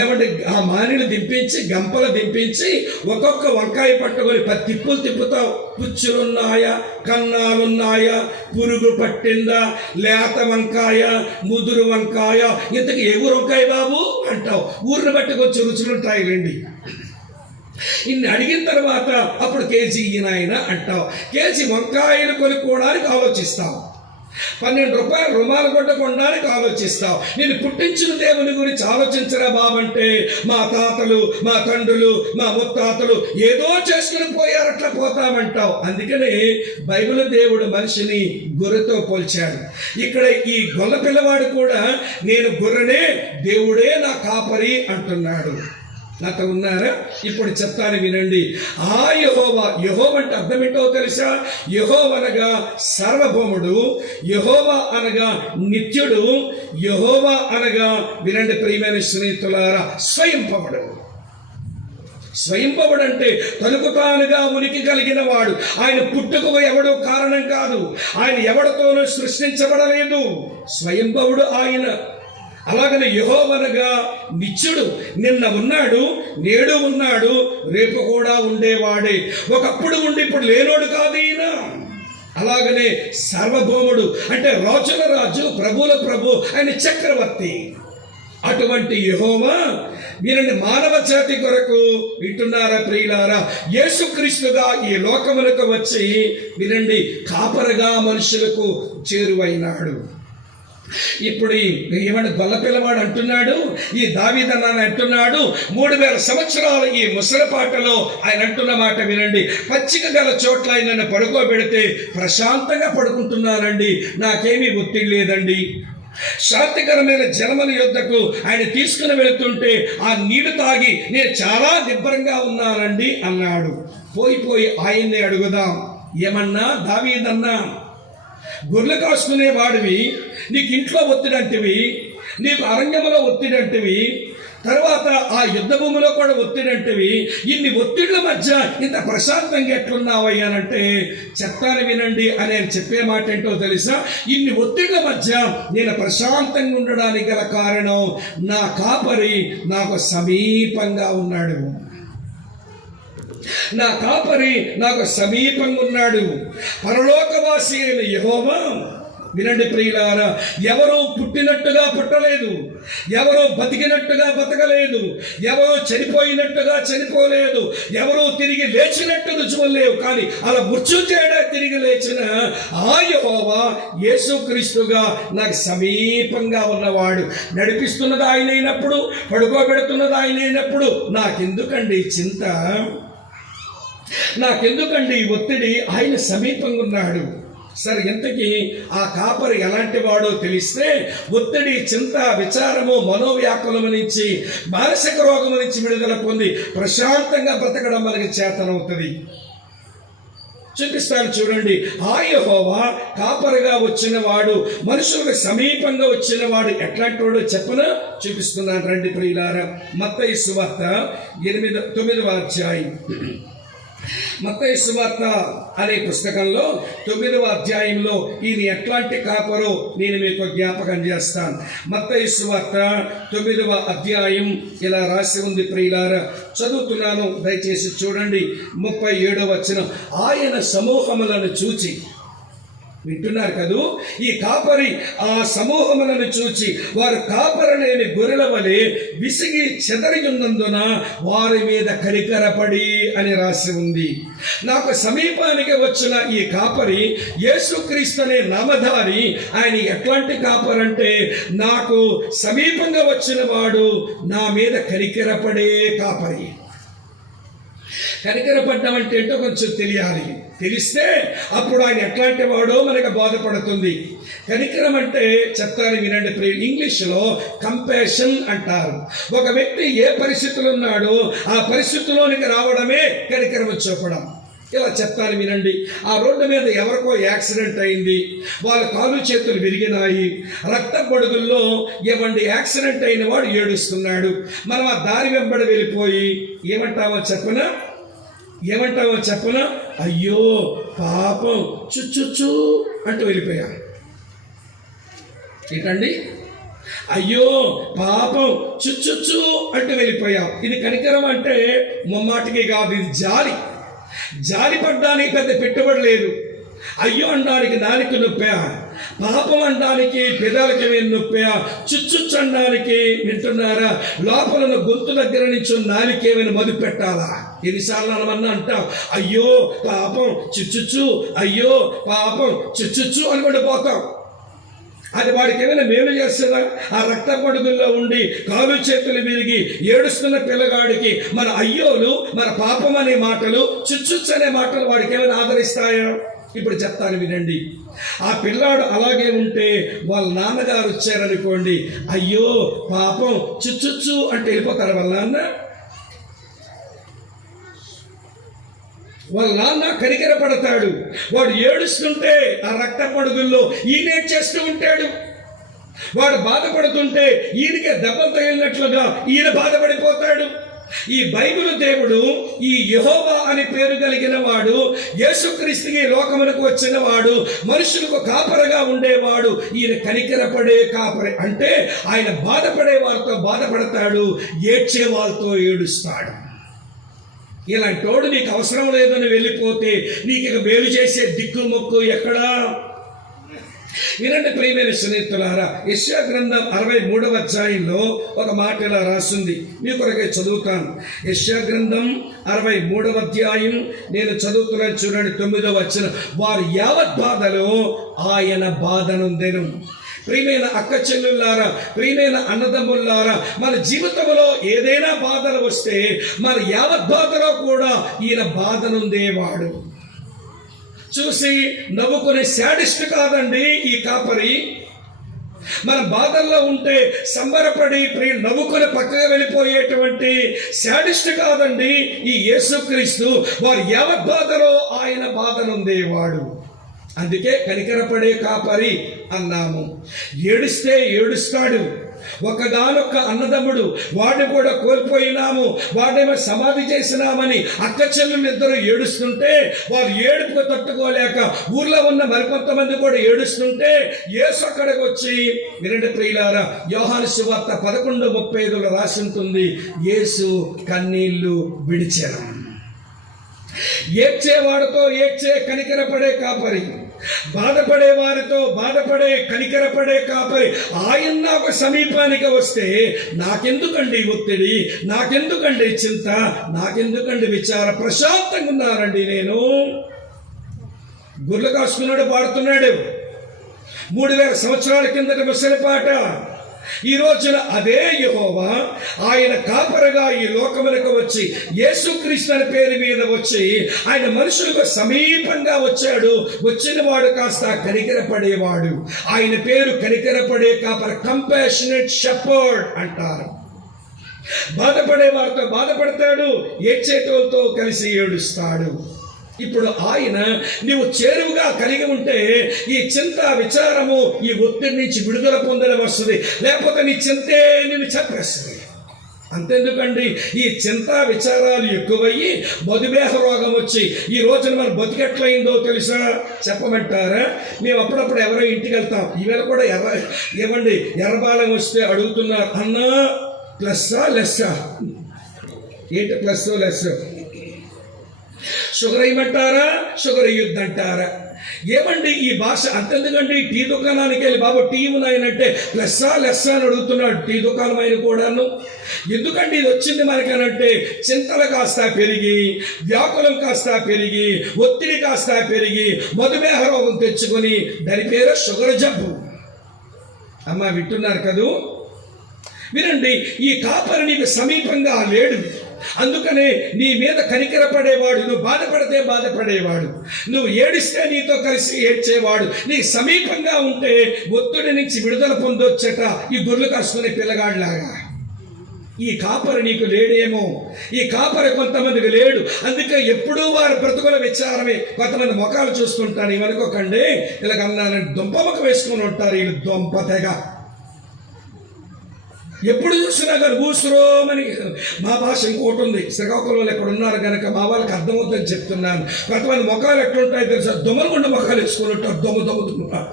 ఏమంటే ఆ మానిని దింపించి గంపలు దింపించి ఒక్కొక్క వంకాయ పట్టుకొని 10 తిప్పులు తిప్పుతావు. పుచ్చులున్నాయా, కన్నాలున్నాయా, పురుగు పట్టిందా, లేత వంకాయ, ముదురు వంకాయ, ఇంతకు ఏ ఊరు వంకాయ బాబు అంటావు. ఊరిని బట్టి కొంచెం రుచులుంటాయి రండి. ఇన్ని అడిగిన తర్వాత అప్పుడు కేజీ ఈయన అంటావు. కేజీ వంకాయలు కొనుక్కోవడానికి ఆలోచిస్తావు. 12 రూపాయలు రుమాల గుడ్డ కొనడానికి ఆలోచిస్తావు. నేను పుట్టించిన దేవుని గురించి ఆలోచించరా బాబంటే మా తాతలు, మా తండ్రులు, మా ముత్తాతలు ఏదో చేసుకుని పోయారు, అట్లా పోతామంటావు. అందుకనే బైబిల్ దేవుడు మనిషిని గొర్రెతో పోల్చాడు. ఇక్కడ ఈ గొల్ల పిల్లవాడు కూడా నేను గొర్రెనే, దేవుడే నా కాపరి అంటున్నాడు. నాతో ఉన్నారా? ఇప్పుడు చెప్తాను వినండి. ఆ యెహోవా, యెహోవా అంటే అర్థం ఏంటో తెలుసా? యెహోవా అనగా సార్వభౌముడు, యెహోవా అనగా నిత్యుడు, యెహోవా అనగా వినండి ప్రియమైన స్నేహితులారా స్వయంభవుడు. స్వయంభవుడు అంటే తనకు తానుగా ఉనికి కలిగిన వాడు. ఆయన పుట్టుకకు ఎవడో కారణం కాదు, ఆయన ఎవరితోనూ సృష్టించబడలేదు. స్వయంభవుడు ఆయన. అలాగనే యెహోవా అనగా నిత్యుడు, నిన్న ఉన్నాడు, నేడు ఉన్నాడు, రేపు కూడా ఉండేవాడే. ఒకప్పుడు ఉండి ఇప్పుడు లేనోడు కాదు ఈయన. అలాగనే సార్వభౌముడు అంటే రాజుల రాజు, ప్రభుల ప్రభు, ఆయన చక్రవర్తి. అటువంటి యెహోవా వీరిని మానవ జాతి కొరకు వింటున్నారా ప్రియులారా, యేసుక్రీస్తుగా ఈ లోకములకు వచ్చి వినండి కాపరగా మనుషులకు చేరువైనాడు. ఇప్పుడు ఏమన్నా గొల్ల పిల్లవాడు అంటున్నాడు, ఈ దావీదన్నాను అంటున్నాడు, 3000 సంవత్సరాలు ఈ ముసలిపాటలో ఆయన అంటున్న మాట వినండి. పచ్చిక గల చోట్ల ఆయన పడుకోబెడితే ప్రశాంతంగా పడుకుంటున్నానండి, నాకేమీ ఒత్తిడి లేదండి. శాంతికరమైన జలముల యొద్దకు ఆయన తీసుకుని వెళుతుంటే ఆ నీళ్లు తాగి నేను చాలా నిబ్బరంగా ఉన్నానండి అన్నాడు. పోయి ఆయన్నే అడుగుదాం. ఏమన్నా దావీదన్నా, గొర్రెలు కాసుకునే వాడివి, నీకు ఇంట్లో ఒత్తిడంటివి, నీకు అరణ్యములో ఒత్తిడంటివి, తర్వాత ఆ యుద్ధ భూమిలో కూడా ఒత్తిడి అంటేవి, ఇన్ని ఒత్తిళ్ల మధ్య ఇంత ప్రశాంతంగా ఎట్లున్నావయ్యానంటే, చెప్తాను వినండి అని నేను చెప్పే మాట ఏంటో తెలుసా? ఇన్ని ఒత్తిళ్ల మధ్య నేను ప్రశాంతంగా ఉండడానికి గల కారణం, నా కాపరి నాకు సమీపంగా ఉన్నాడు. నా కాపరి నాకు సమీపంగా ఉన్నాడు. పరలోకవాసి అయిన యెహోవా, వినండి ప్రియులారా, ఎవరో పుట్టినట్టుగా పుట్టలేదు, ఎవరో బతికినట్టుగా బతకలేదు, ఎవరో చనిపోయినట్టుగా చనిపోలేదు, ఎవరో తిరిగి లేచినట్టుగా చూడలేవు. కానీ అలా మృత్యుంజయుడే తిరిగి లేచిన ఆ యెహోవా యేసుక్రీస్తుగా నాకు సమీపంగా ఉన్నవాడు. నడిపిస్తున్నది ఆయన అయినప్పుడు, పడుకోబెడుతున్నది ఆయన అయినప్పుడు నాకెందుకండి చింత, నాకెందుకండి ఒత్తిడి? ఆయన సమీపంగా ఉన్నాడు. సరే, ఇంతకీ ఆ కాపరి ఎలాంటి వాడో తెలిస్తే ఒత్తిడి, చింత, విచారము, మనోవ్యాకులము నుంచి, మానసిక రోగము నుంచి విడుదల పొంది ప్రశాంతంగా బ్రతకడం మనకి చేతనవుతుంది. చూపిస్తాను చూడండి. ఆ యెహోవా కాపరిగా వచ్చిన వాడు, మనుషులకు సమీపంగా వచ్చిన వాడు ఎట్లాంటి వాడు చెప్పనా? చూపిస్తున్నాను రండి ప్రియులారా. మత్తయి సువార్త 9వ అధ్యాయం. మత్తయి సువార్త అనే పుస్తకంలో 9వ అధ్యాయంలో ఈయన ఎట్లాంటి కాపరో నేను మీకు జ్ఞాపకం చేస్తాను. మత్తయి సువార్త 9వ అధ్యాయం ఇలా రాసి ఉంది ప్రియులారా, చదువుతున్నాను, దయచేసి చూడండి. 37వ వచనం. ఆయన సమూహములను చూచి, వింటున్నారు కదూ, ఈ కాపరి ఆ సమూహములను చూచి వారు కాపరలేని గొర్రెల వలె విసిగి చెదరి ఉన్నందున వారి మీద కనికరపడి అని రాసి ఉంది. నాకు సమీపానికి వచ్చిన ఈ కాపరి యేసుక్రీస్తు అనే నామధారి. ఆయన ఎట్లాంటి కాపరంటే, నాకు సమీపంగా వచ్చిన వాడు నా మీద కనికరపడే కాపరి. కనికరపడ్డం అంటే ఏంటో కొంచెం తెలియాలి. తెలిస్తే అప్పుడు ఆయన ఎట్లాంటి వాడో మనకు బాధపడుతుంది. కనికరం అంటే చెప్తాను వినండి ప్రియులు, ఇంగ్లీష్లో కంపాషన్ అంటారు. ఒక వ్యక్తి ఏ పరిస్థితులు ఉన్నాడో ఆ పరిస్థితిలోనికి రావడమే కనికరం చూపడం. ఇలా చెప్తాను వినండి. ఆ రోడ్డు మీద ఎవరికో యాక్సిడెంట్ అయింది, వాళ్ళ కాలు చేతులు విరిగినాయి, రక్త పొడుగుల్లో ఏమండి యాక్సిడెంట్ అయిన వాడు ఏడుస్తున్నాడు. మనం ఆ దారి వెంబడి వెళ్ళిపోయి ఏమంటామో చెప్పనా? అయ్యో పాపం చుచ్చుచ్చు అంటూ వెళ్ళిపోయాం. ఏంటండి? అయ్యో పాపం చుచ్చుచ్చు అంటూ వెళ్ళిపోయాం. ఇది కనికరం అంటే ముమ్మాటికి కాదు, ఇది జాలి పడ్డానికి పెద్ద పెట్టుబడి లేదు. అయ్యో అనడానికి నాలుక నొప్పా, పాపం అనడానికి పెదాలకి నొప్పా, చుచ్చుచ్చు అనడానికి, వింటున్నారా, లోపల గొంతు దగ్గర నుంచి నాలుకేమైనా మధు పెట్టాలా? ఎన్నిసార్లు అనమన్నా అంటాం అయ్యో పాపం చుచ్చుచ్చు, అయ్యో పాపం చుచ్చుచ్చు అనుకుంటూ పోతాం. అది వాడికి ఏమైనా మేలు చేస్తుందా? ఆ రక్త పడుగుల్లో ఉండి కాలు చేతులు విరిగి ఏడుస్తున్న పిల్లగాడికి మన అయ్యోలు, మన పాపం అనే మాటలు, చుచ్చుచ్చు అనే మాటలు వాడికి ఏమైనా ఆదరిస్తాయా? ఇప్పుడు చెప్తాను వినండి. ఆ పిల్లాడు అలాగే ఉంటే వాళ్ళ నాన్నగారు వచ్చారనుకోండి, అయ్యో పాపం చుచ్చుచ్చు అంటే వెళ్ళిపోతారు వాళ్ళ నాన్న. వాళ్ళ నాన్న కనికర పడతాడు. వాడు ఏడుస్తుంటే ఆ రక్త పడుగుల్లో ఈయన చేస్తూ ఉంటాడు. వాడు బాధపడుతుంటే ఈయనకే దెబ్బలు తగిలినట్లుగా ఈయన బాధపడిపోతాడు. ఈ బైబిల్ దేవుడు, ఈ యెహోవా అని పేరు కలిగిన వాడు, యేసుక్రీస్తుకి లోకమునకు వచ్చిన వాడు, మనుషులకు కాపరగా ఉండేవాడు. ఈయన కనికరపడే కాపరి అంటే ఆయన బాధపడే వారితో బాధపడతాడు, ఏడ్చే వాళ్ళతో ఏడుస్తాడు. ఇలాంటోడు నీకు అవసరం లేదని వెళ్ళిపోతే నీకు ఇక మేలు చేసే దిక్కు మొక్కు ఎక్కడా? వినండి ప్రియమైన స్నేహితులారా, యెషయా గ్రంథం 63వ అధ్యాయంలో ఒక మాట ఇలా రాసింది, మీ కొరకే చదువుతాను. యెషయా గ్రంథం 63వ అధ్యాయం నేను చదువుతున్నాను చూడండి. 9వ వచనం. వారు యావత్ బాధలో ఆయన బాధనుందెను. ప్రియమైన అక్క చెల్లులారా, ప్రియమైన అన్నదమ్ములారా, మన జీవితంలో ఏదైనా బాధలు వస్తే మన యావత్ బాధలో కూడా ఈయన బాధనుందేవాడు. చూసి నవ్వుకునే శాడిస్ట్ కాదండి ఈ కాపరి. మన బాధల్లో ఉంటే సంబరపడి నవ్వుకుని పక్కగా వెళ్ళిపోయేటువంటి శాడిస్ట్ కాదండి ఈ యేసుక్రీస్తు. వారి యావత్ బాధలో ఆయన బాధనుందేవాడు. అందుకే కనికరపడే కాపరి అన్నాము. ఏడుస్తే ఏడుస్తాడు, ఒకగానొక్క అన్నదమ్ముడు, వాడిని కూడా కోల్పోయినాము, వాడేమో సమాధి చేసినామని అక్క చెల్లెలు ఇద్దరు ఏడుస్తుంటే, వారు ఏడుపుకు తట్టుకోలేక ఊర్లో ఉన్న మరికొంతమంది కూడా ఏడుస్తుంటే యేసు అక్కడికి వచ్చి, వినండి ప్రియులారా, యోహాను సువార్త 11:35 రాసి ఉంటుంది, యేసు కన్నీళ్లు విడిచెను. ఏడ్చేవాడితో ఏడ్చే కనికరపడే కాపరి, బాధపడే వారితో బాధపడే కనికరపడే కాపరి ఆయన నాకు సమీపానికి వస్తే నాకెందుకండి ఒత్తిడి, నాకెందుకండి చింత, నాకెందుకండి విచార, ప్రశాంతంగా ఉన్నానండి. నేను గుర్రెలు కాసుకున్నాడు, పాడుతున్నాడు 3000 సంవత్సరాల కిందట ముసలి పాట. ఈ రోజున అదే యెహోవా ఆయన కాపరిగా ఈ లోకములకు వచ్చి యేసుక్రీస్తు అనే పేరు మీద వచ్చి ఆయన మనుషులకు సమీపంగా వచ్చాడు. వచ్చిన వాడు కాస్త కనికరపడేవాడు. ఆయన పేరు కనికరపడే కాపరి, కంపాషనేట్ షెపర్డ్ అంటారు. బాధపడే వారితో బాధపడతాడు, ఏడ్చేటోళ్ళతో కలిసి ఏడుస్తాడు. ఇప్పుడు ఆయన నీవు చేరువుగా కలిగి ఉంటే ఈ చింత, విచారము, ఈ ఒత్తిడి నుంచి విడుదల పొందడం వస్తుంది. లేకపోతే నీ చింతే నిన్ను చంపేస్తుంది. అంతెందుకండి, ఈ చింత విచారాలు ఎక్కువయ్యి మధుమేహ రోగం వచ్చి ఈ రోజున మన బతికెట్లయిందో తెలుసా? చెప్పమంటారా? మేము అప్పుడప్పుడు ఎవరో ఇంటికి వెళ్తాం. ఈవేళ కూడా ఎర్రబాలం వస్తే అడుగుతున్నారు, అన్నా ప్లస్సా లెస్సా? ఏంటి ప్లస్ లెస్? షుగర్ వేయమంటారా, షుగర్ వేయొద్దంటారా? ఏమండి ఈ భాష? అంతెందుకండి, టీ దుకాణానికి వెళ్ళి బాబు టీ ఉన్నాయనంటే ప్లస్సా లెస్సా అని అడుగుతున్నాడు టీ దుకాణం ఆయన కూడాను. ఎందుకండి ఇది వచ్చింది మనకనంటే, చింతలు కాస్త పెరిగి, వ్యాకులం కాస్త పెరిగి, ఒత్తిడి కాస్త పెరిగి, మధుమేహ రోగం తెచ్చుకొని దాని పేరు షుగర్ జబ్బు. అమ్మ వింటున్నారు కదూ? వినండి, ఈ కాపరి నీకు సమీపంగా లేడు. అందుకనే నీ మీద కనికరపడేవాడు, నువ్వు బాధపడితే బాధపడేవాడు, నువ్వు ఏడిస్తే నీతో కలిసి ఏడ్చేవాడు నీ సమీపంగా ఉంటే ఒత్తిడి నుంచి విడుదల పొందొచ్చట. ఈ గొర్రెలు కాసుకునే పిల్లగాడిలాగా ఈ కాపరి నీకు లేడేమో. ఈ కాపరి కొంతమందికి లేడు. అందుకే ఎప్పుడూ వారి బ్రతుకుల విచారమే. కొంతమంది ముఖాలు చూస్తుంటాను, ఇవనుకోకండి, ఇలాగన్నానని దుంప ముఖం వేసుకుని ఉంటారు. వీళ్ళు దుంప తెగ ఎప్పుడు చూసినా కానీ ఊసురోమని. మా భాష ఇంకోటి ఉంది, శ్రీకాకుళంలో ఎక్కడ ఉన్నారు కనుక మా వాళ్ళకి అర్థమవుతుందని చెప్తున్నాను. కొంతమంది ముఖాలు ఎట్లుంటాయో తెలుసా? దొమ్మలగుండ ముఖాలు వేసుకుని ఉంటారు, దొమ్ముతుంటారు.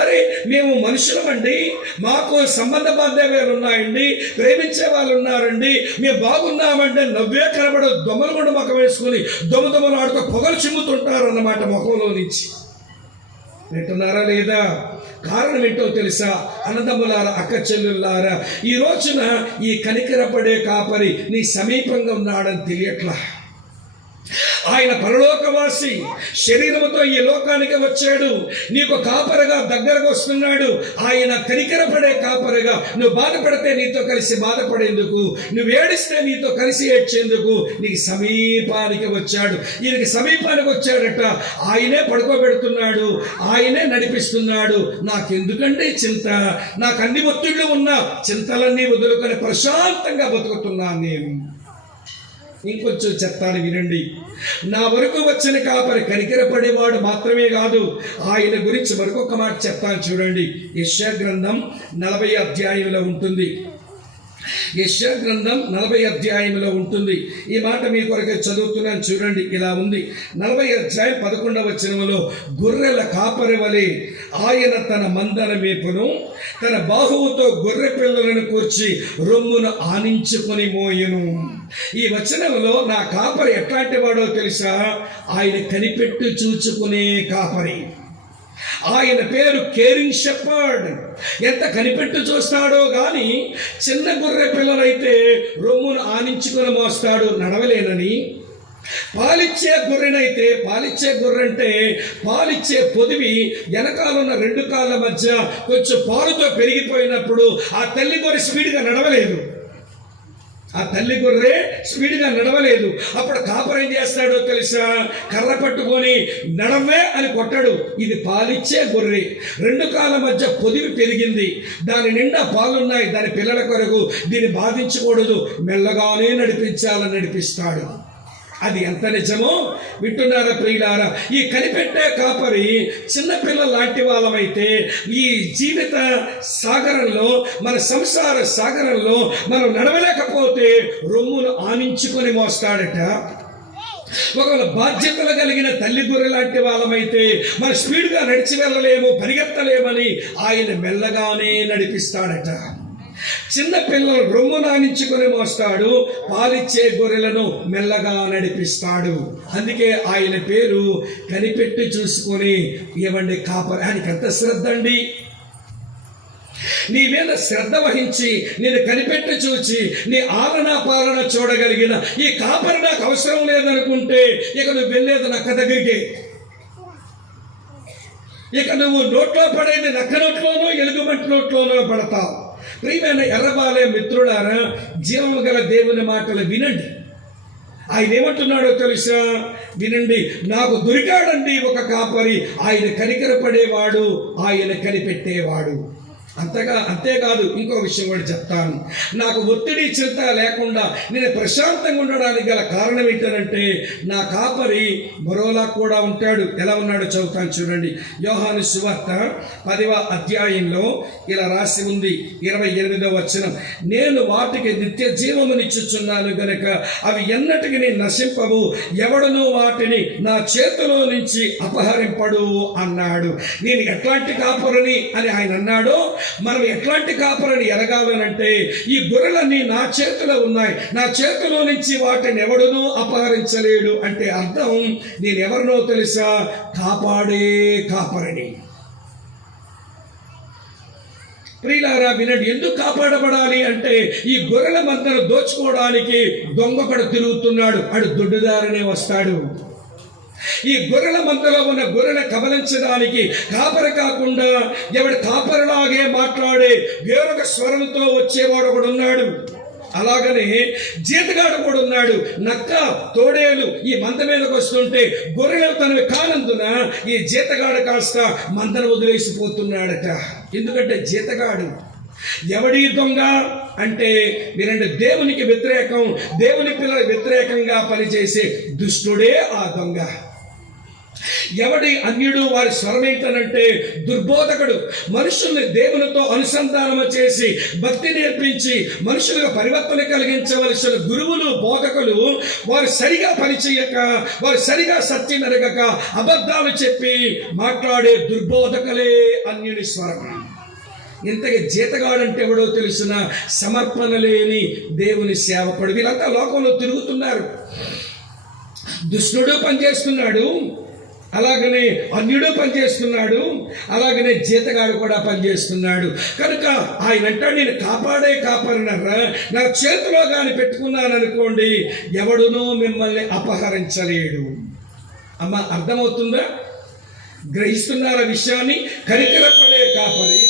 అరే మేము మనుషులమండి, మాకు సంబంధ బాంధవ్యాలు ఉన్నాయండి, ప్రేమించే వాళ్ళు ఉన్నారండి, మేము బాగున్నామంటే నవ్వే కనబడదు. దొమ్మలగుండ ముఖం వేసుకుని దొమ్మలాడుతూ పొగలు చిమ్ముతుంటారు అన్నమాట ముఖంలో నుంచి. వింటున్నారా లేదా? కారణం ఏంటో తెలుసా? అన్నదమ్ములారా, అక్క చెల్లెళ్ళారా, ఈ రోజున ఈ కనికరపడే కాపరి నీ సమీపంగా ఉన్నాడని తెలియట్లా. ఆయన పరలోకవాసి, శరీరంతో ఈ లోకానికి వచ్చాడు, నీకు కాపరిగా దగ్గరకు వస్తున్నాడు. ఆయన కనికరపడే కాపరిగా, నువ్వు బాధపడితే నీతో కలిసి బాధపడేందుకు, నువ్వు ఏడిస్తే నీతో కలిసి ఏడ్చేందుకు నీకు సమీపానికి వచ్చాడు. ఈయనకి సమీపానికి వచ్చాడట. ఆయనే పడుకోబెడుతున్నాడు, ఆయనే నడిపిస్తున్నాడు. నాకెందుకండి చింత? నాకు అన్ని ఒత్తిళ్లు ఉన్నా చింతలన్నీ వదులుకొని ప్రశాంతంగా బతుకుతున్నాను నేను. ఇంకొంచెం చెప్తాను వినండి. నా వరకు వచ్చిన కాపరి కనికరపడేవాడు మాత్రమే కాదు, ఆయన గురించి మరొక మాట చెప్తాను చూడండి. యెషయా గ్రంథం 40 అధ్యాయంలో ఉంటుంది. యెషయా గ్రంథం 40 అధ్యాయంలో ఉంటుంది. ఈ మాట మీ కొరకే చదువుతున్నాను చూడండి. ఇలా ఉంది, 40 అధ్యాయం 11వ వచనంలో, గొర్రెల కాపరి వలె ఆయన తన మందన మేపును, తన బాహువుతో గొర్రె పిల్లలను కూర్చి రొమ్మును ఆనించుకొని మోయను. ఈ వచనంలో నా కాపరి ఎట్లాంటి వాడో తెలుసా? ఆయన కనిపెట్టు చూచుకునే కాపరి. ఆయన పేరు కేరింగ్ షెపర్డ్. ఎంత కనిపెట్టు చూస్తాడో గాని, చిన్న గొర్రె పిల్లలైతే రొమ్మును ఆనించుకొని మోస్తాడు నడవలేనని. పాలిచ్చే గొర్రెనైతే, పాలిచ్చే గొర్రెంటే పాలిచ్చే పొదివి వెనకాలన్న 2 కాళ్ళ మధ్య కొంచెం పాలుతో పెరిగిపోయినప్పుడు ఆ తల్లి గొర్రె స్పీడ్గా నడవలేదు. ఆ తల్లి గొర్రె స్పీడ్గా నడవలేదు. అప్పుడు కాపరి ఏం చేస్తాడో తెలుసా? కర్ర పట్టుకొని నడవే అని కొట్టాడు. ఇది పాలిచ్చే గొర్రె, 2 కాళ్ళ మధ్య పొదివి పెరిగింది, దాని నిండా పాలున్నాయి, దాని పిల్లల కొరకు దీన్ని బాధించకూడదు, మెల్లగానే నడిపించాలని నడిపిస్తాడు. అది ఎంత నిజమో వింటున్నారా ప్రియులారా? ఈ కనిపెట్టే కాపరి చిన్నపిల్లల లాంటి వాళ్ళమైతే ఈ జీవిత సాగరంలో, మన సంసార సాగరంలో మనం నడవలేకపోతే రొమ్మును ఆనించుకొని మోస్తాడట. ఒకవేళ బాధ్యతలు కలిగిన తల్లి గొర్రె లాంటి వాళ్ళమైతే మన స్పీడ్గా నడిచి వెళ్ళలేము, పరిగెత్తలేమని ఆయన మెల్లగానే నడిపిస్తాడట. చిన్న పిల్లలు రొమ్ము నానించుకొని మోస్తాడు, పాలిచ్చే గొర్రెలను మెల్లగా నడిపిస్తాడు. అందుకే ఆయన పేరు కనిపెట్టి చూసుకొని ఏమండి కాపరి. ఆయనకి ఎంత శ్రద్ధ అండి! నీ మీద శ్రద్ధ వహించి నేను కనిపెట్టి చూచి నీ ఆలన పాలన చూడగలిగిన ఈ కాపరి నాకు అవసరం లేదనుకుంటే ఇక నువ్వు వెళ్ళేది నక్క దగ్గరికి. ఇక నువ్వు నోట్లో పడేది నక్క నోట్లోనో ఎలుగుబంటి నోట్లోనో పడతావు. ప్రియమైన ఎర్రబాలే మిత్రులారా, జీవము గల దేవుని మాటలు వినండి. ఆయన ఏమంటున్నాడో తెలుసా? వినండి. నాకు దొరికాడండి ఒక కాపరి, ఆయన కనికరపడేవాడు, ఆయన కనిపెట్టేవాడు. అంతేకాదు, ఇంకో విషయం కూడా చెప్తాను. నాకు ఒత్తిడి చింత లేకుండా నేను ప్రశాంతంగా ఉండడానికి గల కారణం ఏంటంటే నా కాపరి మరోలా కూడా ఉంటాడు. ఎలా ఉన్నాడో చదువుతాను చూడండి. యోహాను సువార్త 10వ అధ్యాయంలో ఇలా రాసి ఉంది, 28వ వచనం. నేను వాటికి నిత్య జీవమునిచ్చుచున్నాను గనుక అవి ఎన్నటికి నేను నశింపవు, ఎవడనూ వాటిని నా చేతిలో నుంచి అపహరింపడు అన్నాడు. నేను ఎట్లాంటి కాపరిని అని ఆయన అన్నాడో మనం ఎట్లాంటి కాపరిని ఎరగాలనంటే ఈ గొర్రెలన్నీ నా చేతిలో ఉన్నాయి, నా చేతిలో నుంచి వాటిని ఎవడునూ అపహరించలేడు. అంటే అర్థం నేను ఎవరినో తెలుసా? కాపాడే కాపరిని. ప్రియులారా వినండి. ఎందుకు కాపాడబడాలి అంటే ఈ గొర్రెల మందను దోచుకోవడానికి దొంగొకడు తిరుగుతున్నాడు, అడు దొడ్డుదారనే వస్తాడు. ఈ గొర్రెల మందలో ఉన్న గొర్రెల కబలించడానికి కాపరి కాకుండా ఎవడి కాపరిలాగే మాట్లాడే వేరొక స్వరంతో వచ్చేవాడు ఒకడు ఉన్నాడు. అలాగనే జీతగాడు కూడా ఉన్నాడు. నక్క తోడేలు ఈ మంద మీదకి వస్తుంటే గొర్రెలు తనవి కానందున ఈ జీతగాడు కాస్త మందను వదిలేసిపోతున్నాడట. ఎందుకంటే జీతగాడు ఎవడి దొంగ అంటే వినండి, దేవునికి వ్యతిరేకం, దేవుని పిల్లల వ్యతిరేకంగా పనిచేసే దుష్టుడే ఆ దొంగ. ఎవడి అన్యుడు వారి స్వరం ఏంటనంటే దుర్బోధకుడు. మనుషుల్ని దేవునితో అనుసంధానం చేసి భక్తి నేర్పించి మనుషులకు పరివర్తన కలిగించవలసిన గురువులు, బోధకులు వారు సరిగా పనిచేయక, వారు సరిగా సత్యం ఎరగక అబద్ధాలు చెప్పి మాట్లాడే దుర్బోధకులే అన్యుని స్వరం. ఇంతగా జీతగాడంటే ఎవడో తెలిసిన సమర్పణ లేని దేవుని సేవకుడు. వీళ్ళంతా లోకంలో తిరుగుతున్నారు. దుష్టుడు పనిచేస్తున్నాడు, అలాగనే అన్యుడు పనిచేస్తున్నాడు, అలాగనే జీతగాడు కూడా పనిచేస్తున్నాడు. కనుక ఆయన అంటాడు, నేను కాపాడే కాపాడినరా, నా చేతిలో కానీ పెట్టుకున్నాను అనుకోండి ఎవడునూ మిమ్మల్ని అపహరించలేడు. అమ్మ అర్థమవుతుందా? గ్రహిస్తున్నారా విషయాన్ని? కనికరపడే కాపరి,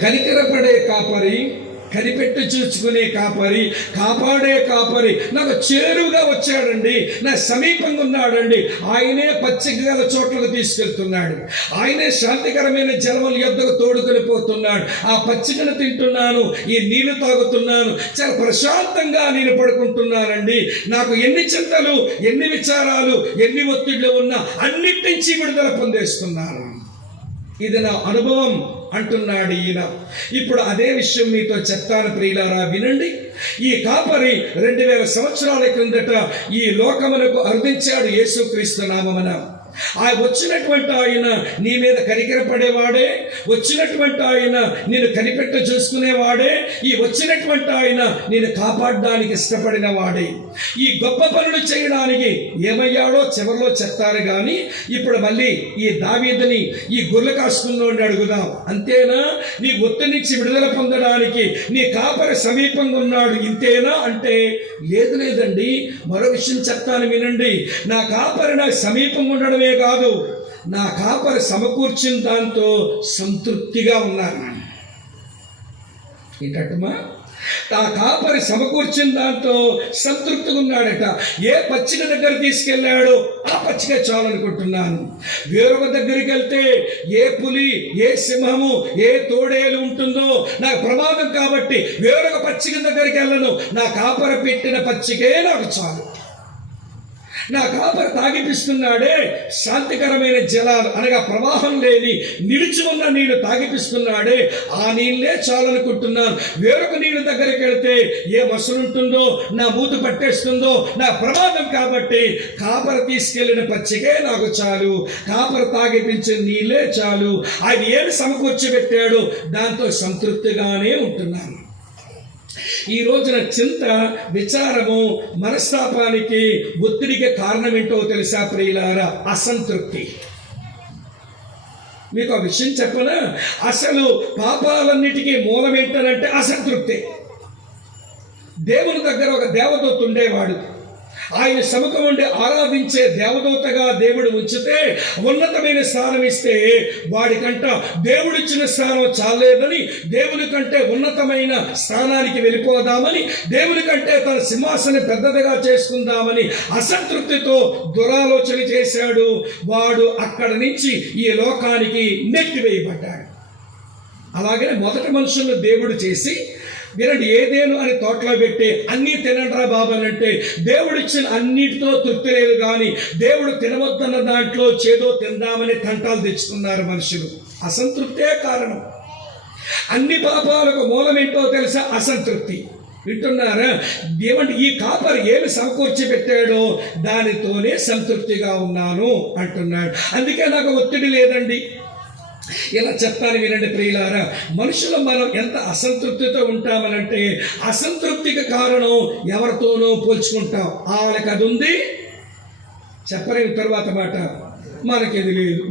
కనికరపడే కాపరి, కనిపెట్టి చూసుకునే కాపరి, కాపాడే కాపరి నాకు చేరువుగా వచ్చాడండి, నా సమీపంగా ఉన్నాడండి. ఆయనే పచ్చిక గల చోట్లకు తీసుకెళ్తున్నాడు, ఆయనే శాంతికరమైన జలముల యొద్దకు తోడుకొని పోతున్నాడు. ఆ పచ్చికను తింటున్నాను, ఈ నీళ్లు తాగుతున్నాను, చాలా ప్రశాంతంగా నేను పడుకుంటున్నానండి. నాకు ఎన్ని చింతలు, ఎన్ని విచారాలు, ఎన్ని ఒత్తిళ్లు ఉన్నా అన్నిటి నుంచి విడుదల పొందేస్తున్నాను. ఇది నా అనుభవం అంటున్నాడు ఈయన. ఇప్పుడు అదే విషయం మీతో చెప్తాను ప్రియులారా, వినండి. ఈ కాపరి 2000 సంవత్సరాల క్రిందట ఈ లోకమునకు అర్పించాడు యేసుక్రీస్తు నామమున. ఆ వచ్చినటువంటి ఆయన నీ మీద కనికరపడేవాడే, వచ్చినటువంటి ఆయన నేను కనిపెట్ట చూసుకునేవాడే, ఈ వచ్చినటువంటి ఆయన నేను కాపాడడానికి ఇష్టపడిన వాడే. ఈ గొప్ప పనులు చేయడానికి ఏమయ్యాడో చివరిలో చెప్తారు. కానీ ఇప్పుడు మళ్ళీ ఈ దావీదుని, ఈ గొర్రెలు కాసుకున్నోడిని అడుగుదాం. అంతేనా? నీ ఒత్తిడి నుంచి విడుదల పొందడానికి నీ కాపరి సమీపంగా ఉన్నాడు, ఇంతేనా అంటే లేదండి. మరో విషయం చెప్తాను వినండి. నా కాపరి నాకు సమీపంగా ఉండడమే కాదు, నా కాపరి సమకూర్చిన దాంతో సంతృప్తిగా ఉన్నాను. ఏంటమ్మా? ఆ కాపరి సమకూర్చిన దాంతో సంతృప్తిగా ఉన్నాడట. ఏ పచ్చిక దగ్గర తీసుకెళ్ళాడో ఆ పచ్చిక చాలనుకుంటున్నాను. వేరొక దగ్గరికి వెళ్తే ఏ పులి, ఏ సింహము, ఏ తోడేలు ఉంటుందో నాకు ప్రమాదం కాబట్టి వేరొక పచ్చిక దగ్గరికి వెళ్ళను. నా కాపరి పెట్టిన పచ్చికే నాకు చాలు. నా కాపరి తాగిపిస్తున్నాడే శాంతికరమైన జలాలు, అనగా ప్రవాహం లేని నిలిచి ఉన్న నీళ్లు తాగిపిస్తున్నాడే, ఆ నీళ్ళే చాలనుకుంటున్నాను. వేరొక నీళ్ళ దగ్గరికి వెళితే ఏ మసులుంటుందో, నా మూతు పట్టేస్తుందో నా ప్రమాదం కాబట్టి కాపరి తీసుకెళ్లిన పచ్చికే నాకు చాలు. కాపరి తాగిపించిన నీళ్ళే చాలు. ఆయన ఏమి సమకూర్చి పెట్టాడో దాంతో సంతృప్తిగానే ఉంటున్నాను. ఈ రోజున చింత, విచారము, మనస్తాపానికి, ఒత్తిడికి కారణం ఏంటో తెలుసా ప్రియులారా? అసంతృప్తి. మీకు ఆ విషయం చెప్పనా? అసలు పాపాలన్నిటికీ మూలం ఏంటనంటే అసంతృప్తి. దేవుని దగ్గర ఒక దేవదూత ఉండేవాడు. ఆయన సముఖం ఉండి ఆరాధించే దేవదూతగా దేవుడు ఉంచితే, ఉన్నతమైన స్థానం ఇస్తే వాడికంట దేవుడిచ్చిన స్థానం చాలేదని దేవుని కంటే ఉన్నతమైన స్థానానికి వెళ్ళిపోదామని, దేవుని కంటే తన సింహాసనం పెద్దదిగా చేసుకుందామని అసంతృప్తితో దురాలోచన చేశాడు. వాడు అక్కడి నుంచి ఈ లోకానికి నెట్టివేయబడ్డాడు. అలాగనే మొదటి మనుషులను దేవుడు చేసి, వినండి, ఏదేను అని తోటలో పెట్టి అన్నీ తినండిరా బాబు అని అంటే దేవుడిచ్చిన అన్నిటితో తృప్తి లేదు, కానీ దేవుడు తినవద్దన్న దాంట్లో చేదో తిందామని తంటాలు తెచ్చుకున్నారు మనుషులు. అసంతృప్తే కారణం. అన్ని పాపాలకు మూలం ఏంటో తెలుసా? అసంతృప్తి. వింటున్నారా? ఏమంటే ఈ కాపరి ఏమి సమకూర్చి పెట్టాడో దానితోనే సంతృప్తిగా ఉన్నాను అంటున్నాడు. అందుకే నాకు ఒత్తిడి లేదండి. ఇలా చెప్తాను వినండి ప్రియులారా. మనుషులు మనం ఎంత అసంతృప్తితో ఉంటామనంటే, అసంతృప్తికి కారణం ఎవరితోనో పోల్చుకుంటాం. వాళ్ళకి అది ఉంది, చెప్పలేని తర్వాత మాట మనకేది లేదు.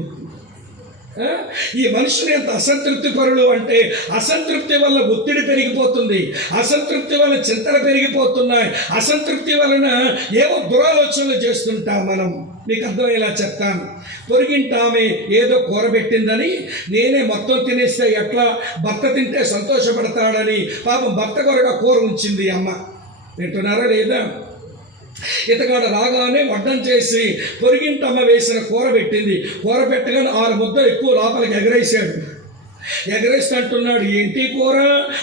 ఈ మనుషులు ఎంత అసంతృప్తి పరులు అంటే, అసంతృప్తి వల్ల ఒత్తిడి పెరిగిపోతుంది, అసంతృప్తి వల్ల చింతలు పెరిగిపోతున్నాయి, అసంతృప్తి వలన ఏవో దురాలోచనలు చేస్తుంటాం మనం. మీకు అర్థమయ్యేలా చెప్తాను. పొరిగింటామే ఏదో కూర పెట్టిందని నేనే మొత్తం తినేస్తే ఎట్లా, భర్త తింటే సంతోషపడతాడని పాపం భర్త కొరగా కూర ఉంచింది అమ్మ. వింటున్నారా లేదా? ఇతగాడు రాగానే వడ్డం చేసి పొరిగింటమ్మ వేసిన కూర పెట్టింది. కూర పెట్టగానే 6 ముద్దలు ఎక్కువ లోపలికి ఎగరేసాడు. ఎగరేస్తూ అంటున్నాడు, ఏంటి కూర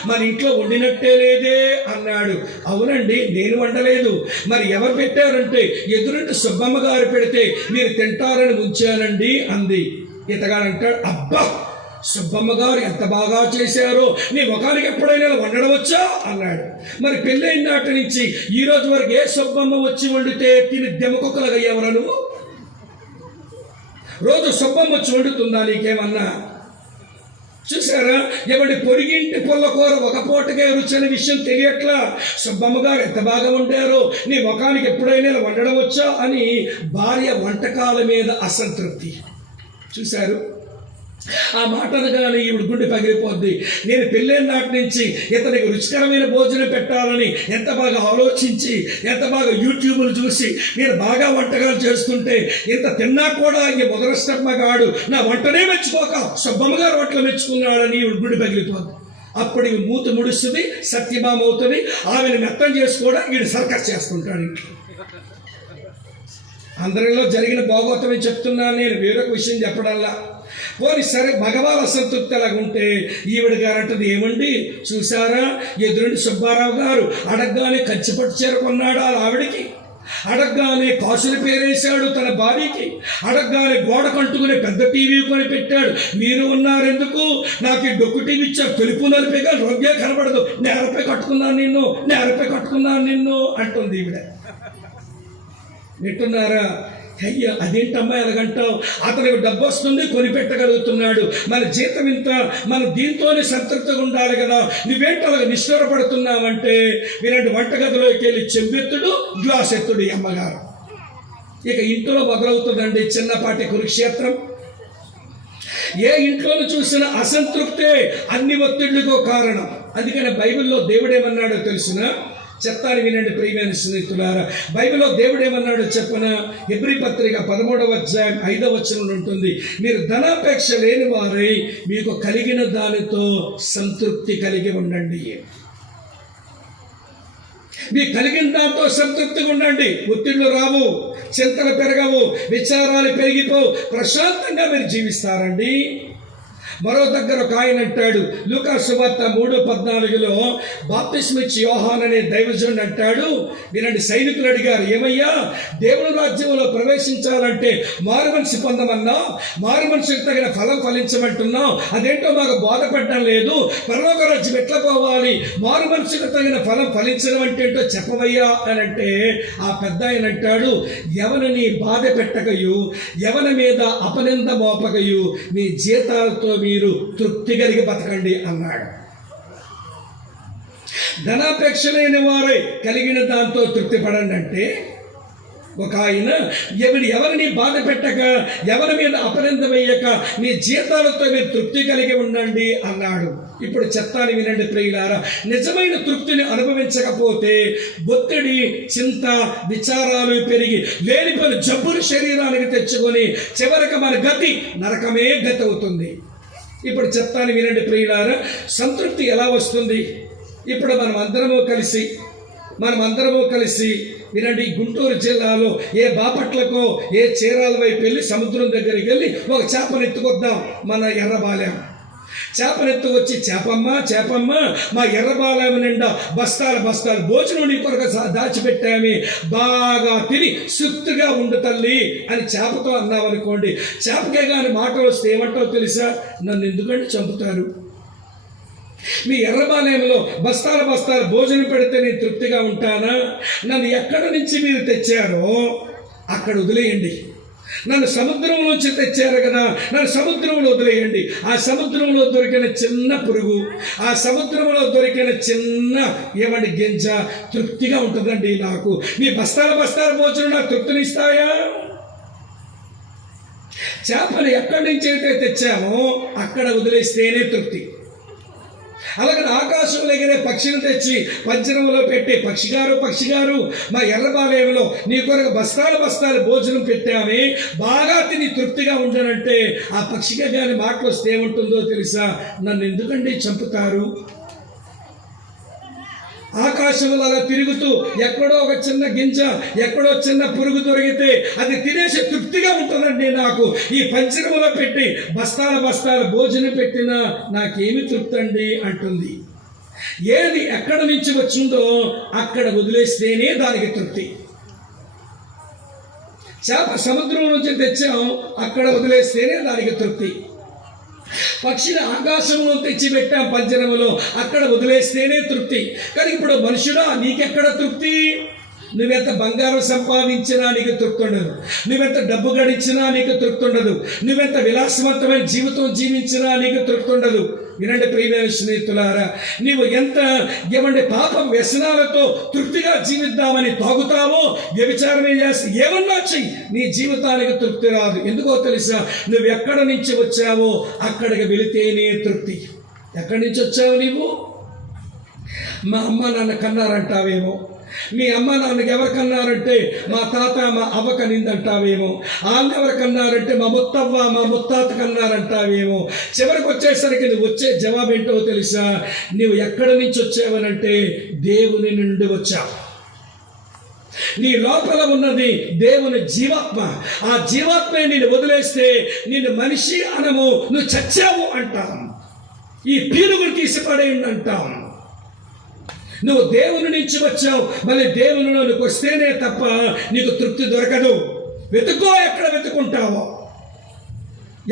మన ఇంట్లో వండినట్టే లేదే అన్నాడు. అవునండి, నేను వండలేదు. మరి ఎవరు పెట్టారంటే, ఎదురుంటి సుబ్బమ్మ గారు పెడితే మీరు తింటారని ఉంచానండి అంది. ఇతగాడంటాడు, అబ్బా సుబ్బమ్మ గారు ఎంత బాగా చేశారో, నీ ముఖానికి ఎప్పుడైనా వండడం వచ్చా అన్నాడు. మరి పెళ్ళైన నాటి నుంచి ఈ రోజు వరకు ఏ సుబ్బమ్మ వచ్చి వండితే తిని దెమ్మకొక్కలుగా ఎవరు? నువ్వు రోజు సుబ్బమ్మ వచ్చి వండుతుందా నీకేమన్నా? చూసారా? ఎవడి పొరిగింటి పుల్లకూర ఒక పూటకే రుచి అనే విషయం తెలియట్లా. సుబ్బమ్మ గారు ఎంత బాగా వండారో, నీ ముఖానికి ఎప్పుడైనా వండడం వచ్చా అని భార్య వంటకాల మీద అసంతృప్తి. చూశారు? ఆ మాట అనగానే ఈవిడ గుండె పగిలిపోద్ది. నేను పెళ్ళైన నాటి నుంచి ఇతనికి రుచికరమైన భోజనం పెట్టాలని ఎంత బాగా ఆలోచించి, ఎంత బాగా యూట్యూబ్లు చూసి నేను బాగా వంటకాలు చేస్తుంటే, ఇంత తిన్నా కూడా ఈ మొదలష్టమ్మగాడు నా వంటనే మెచ్చుకోక సుబ్బమ్మ గారు వంటలు మెచ్చుకున్నాడని ఈవిడ గుండె పగిలిపోద్ది. అప్పుడు ఇవి మూత ముడుస్తుంది, సత్యభామ అవుతుంది. ఆమెను మెత్తం చేసుకోవడం వీడు సర్కస్ చేస్తుంటాడు. అందరిలో జరిగిన భాగవతమే చెప్తున్నాను నేను, వేరొక విషయం చెప్పడంలా. పోనీ సరే, మగవాళ్ళ అసంతృప్తి అలాగుంటే ఈవిడ గారు అంటది, ఏమండి చూసారా, ఎదురుండి సుబ్బారావు గారు అడగగానే కంచిపట్టు చీర కొన్నాడు ఆవిడికి, అడగగానే కాసులు పేరేశాడు తన భార్యకి, అడగగానే గోడ కంటుకునే పెద్ద టీవీ కొని పెట్టాడు. మీరు ఉన్నారెందుకు? నాకు ఈ డొక్కు టీవీ ఇచ్చారు, తెలుపు నలిపేగా రొగ్గే కనబడదు, నేలపై కట్టుకున్నాను నిన్ను, నేలపై కట్టుకున్నాను నిన్ను అంటుంది ఈవిడ. వింటున్నారా? అయ్యా అదేంటమ్మా ఎలాగంటావు? అతనికి డబ్బు వస్తుంది, కొనిపెట్టగలుగుతున్నాడు, మన జీతం ఇంత, మనం దీంతోనే సంతృప్తిగా ఉండాలి కదా, నువ్వేంటి అలాగ నిష్ఠూరపడుతున్నావంటే, వినండి, వంటగదిలోకి వెళ్ళి చెంబెత్తుడు, గ్లాస్ ఎత్తుడు ఈ అమ్మగారు. ఇక ఇంట్లో మొదలవుతుందండి చిన్నపాటి కురుక్షేత్రం. ఏ ఇంట్లోనూ చూసిన అసంతృప్తే అన్ని ఒత్తిళ్లకు కారణం. అందుకని బైబిల్లో దేవుడేమన్నాడో తెలుసునా? చెప్తాను వినండి ప్రియమైన స్నేహితులారా. బైబిల్లో దేవుడు ఏమన్నాడో చెప్పన? హెబ్రీ పత్రిక 13వ అధ్యాయం 5వ వచనంలో ఉంటుంది, మీరు ధనాపేక్ష లేని వారై మీకు కలిగిన దానితో సంతృప్తి కలిగి ఉండండి. మీకు కలిగిన దాంతో సంతృప్తిగా ఉండండి. ఒత్తిళ్లు రావు, చింతలు పెరగవు, విచారాలు పెరిగిపోవు, ప్రశాంతంగా మీరు జీవిస్తారండి. మరో దగ్గర ఒక ఆయన అంటాడు, లూకా సువార్త 3:14 బాప్తిస్మిచ్చి యోహాన్ అనే దైవజనుడు అంటాడు, వినండి, సైనికులు అడిగారు, ఏమయ్యా దేవుని రాజ్యంలో ప్రవేశించాలంటే మారు మనసు పొందమన్నావు, మారు మనసుకు తగిన ఫలం ఫలించమంటున్నావు, అదేంటో మాకు బోధపడడం లేదు, పరలోక రాజ్యం ఎట్లా పోవాలి, మారు మనసుకు తగిన ఫలం ఫలించడం అంటే ఏంటో చెప్పవయ్యా అని అంటే ఆ పెద్ద ఆయన అంటాడు, ఎవరిని బాధ పెట్టకయు, ఎవరి మీద అపనింద మోపకయు, మీ జీతాలతో మీరు తృప్తి కలిగి బతకండి అన్నాడు. ధనాపేక్ష లేని వారై కలిగిన దాంతో తృప్తి పడండి అంటే, ఒక ఆయన ఎవరిని బాధ పెట్టక, ఎవరి మీద అపనింద వేయక, మీ జీతాలతో మీరు తృప్తి కలిగి ఉండండి అన్నాడు. ఇప్పుడు చెప్తాను వినండి ప్రియులారా, నిజమైన తృప్తిని అనుభవించకపోతే ఒత్తిడి, చింత, విచారాలు పెరిగి లేనిపోయిన జబ్బులు శరీరానికి తెచ్చుకొని చివరికి మన గతి నరకమే గతి అవుతుంది. ఇప్పుడు చెప్తాను వినండి ప్రియులారా, సంతృప్తి ఎలా వస్తుంది? ఇప్పుడు మనం అందరము కలిసి వినండి, గుంటూరు జిల్లాలో ఏ బాపట్లకో ఏ చీరాల వైపు వెళ్ళి సముద్రం దగ్గరికి వెళ్ళి ఒక చేపను ఎత్తుకొద్దాం. మన ఎర్రబాలెం చేపనెత్తు వచ్చి, చేపమ్మ మా ఎర్రబాలెం నిండా బస్తాలు భోజనం నీ కొరకు దాచిపెట్టామే, బాగా తిని సుప్తిగా ఉండు తల్లి అని చేపతో అన్నామనుకోండి, చేపకే కానీ మాటలు వస్తే ఏమంటావు తెలుసా? నన్ను ఎందుకంటే చంపుతారు, మీ ఎర్రబాలెంలో బస్తాలు భోజనం పెడితే నేను తృప్తిగా ఉంటానా? నన్ను ఎక్కడి నుంచి మీరు తెచ్చారో అక్కడ వదిలేయండి. నన్ను సముద్రంలోంచి తెచ్చారు కదా, నన్ను సముద్రంలో వదిలేయండి. ఆ సముద్రంలో దొరికిన చిన్న పురుగు, ఆ సముద్రంలో దొరికిన చిన్న గింజ తృప్తిగా ఉంటుందండి నాకు. మీ బస్తాల భోజనం నాకు తృప్తినిస్తాయా? చేపలు ఎక్కడి నుంచి అయితే తెచ్చామో అక్కడ వదిలేస్తేనే తృప్తి. అలాగే ఆకాశంలో ఎగిరే పక్షిని తెచ్చి పంజరంలో పెట్టి, పక్షిగారు మా ఎర్రబాలెంలో నీ కొరకు బస్తాలు భోజనం పెట్టామే, బాగా తిని తృప్తిగా ఉండనంటే ఆ పక్షిగా కానీ మాటలు వస్తే ఏముంటుందో తెలుసా? నన్ను ఎందుకండి చంపుతారు? ఆకాశంలో అలా తిరుగుతూ ఎక్కడో ఒక చిన్న గింజ, ఎక్కడో చిన్న పురుగు దొరికితే అది తినేసి తృప్తిగా ఉంటుందండి నాకు. ఈ పంజరంలో పెట్టి బస్తాల భోజనం పెట్టినా నాకేమి తృప్తి అండి అంటుంది. ఏది ఎక్కడి నుంచి వచ్చిందో అక్కడ వదిలేస్తేనే దానికి తృప్తి. చేప సముద్రం నుంచి తెచ్చాం, అక్కడ వదిలేస్తేనే దానికి తృప్తి. పక్షిని ఆకాశంలో తెచ్చిపెట్టాం పంజరములో, అక్కడ వదిలేస్తేనే తృప్తి. కానీ ఇప్పుడు మనుషుడా, నీకెక్కడ తృప్తి? నువ్వెంత బంగారం సంపాదించినా నీకు తృప్తి ఉండదు, నువ్వెంత డబ్బు గడించినా నీకు తృప్తి ఉండదు, నువ్వెంత విలాసవంతమైన జీవితం జీవించినా నీకు తృప్తి ఉండదు. వినండి ప్రియమైన స్నేహితులారా, నీవు ఎంత పాపం వ్యసనాలతో తృప్తిగా జీవిద్దామని తాగుతావో, వ్యభిచారమే చేసి ఏమన్నా చెయ్యి, నీ జీవితానికి తృప్తి రాదు. ఎందుకో తెలుసా? నువ్వు ఎక్కడి నుంచి వచ్చావో అక్కడికి వెళితేనే తృప్తి. ఎక్కడి నుంచి వచ్చావు నీవు? మా అమ్మ నాన్న కన్నారంటావేమో, మీ అమ్మ నాన్నకి ఎవరు కన్నారంటే మా తాత మా అవ్వ కనిందంటావేమో, వాళ్ళు ఎవరు కన్నారంటే మా ముత్తవ్వ మా ముత్తాత కన్నారంటావేమో. చివరికి వచ్చేసరికి నువ్వు వచ్చే జవాబు ఏంటో తెలుసా? నువ్వు ఎక్కడి నుంచి వచ్చావనంటే దేవుని నుండి వచ్చావు. నీ లోపల ఉన్నది దేవుని జీవాత్మ. ఆ జీవాత్మే నేను వదిలేస్తే నిన్ను మనిషి అనము, నువ్వు చచ్చావు అంటాం, ఈ పీనుగులు తీసిపడేయండి అంటాం. నువ్వు దేవుని నుంచి వచ్చావు, మళ్ళీ దేవునిలోనికి వస్తేనే తప్ప నీకు తృప్తి దొరకదు. వెతుక్కో, ఎక్కడ వెతుకుంటావో,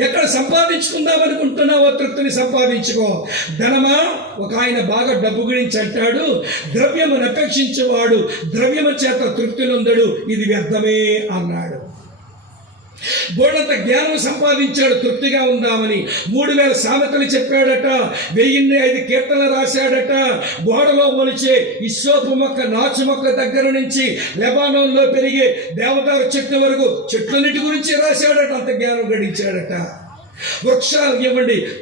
ఎక్కడ సంపాదించుకుందామనుకుంటున్నావో తృప్తిని సంపాదించుకో. ధనమా, ఒక ఆయన బాగా డబ్బు గురించి అంటాడు, ద్రవ్యమును అపేక్షించేవాడు ద్రవ్యము చేత తృప్తి నొందడు, ఇది వ్యర్థమే అన్నాడు. బోడంత జ్ఞానం సంపాదించాడు తృప్తిగా ఉందామని. 3000 సామెతలు చెప్పాడట, 1005 కీర్తనలు రాశాడట. గోడలో మొలిచే ఇస్సోపు మొక్క, నాచు మొక్క దగ్గర నుంచి లెబానోన్లో పెరిగే దేవదారు చెట్ల వరకు చెట్లన్నిటి గురించి రాశాడట. అంత జ్ఞానం గడించాడట. వృక్షాలు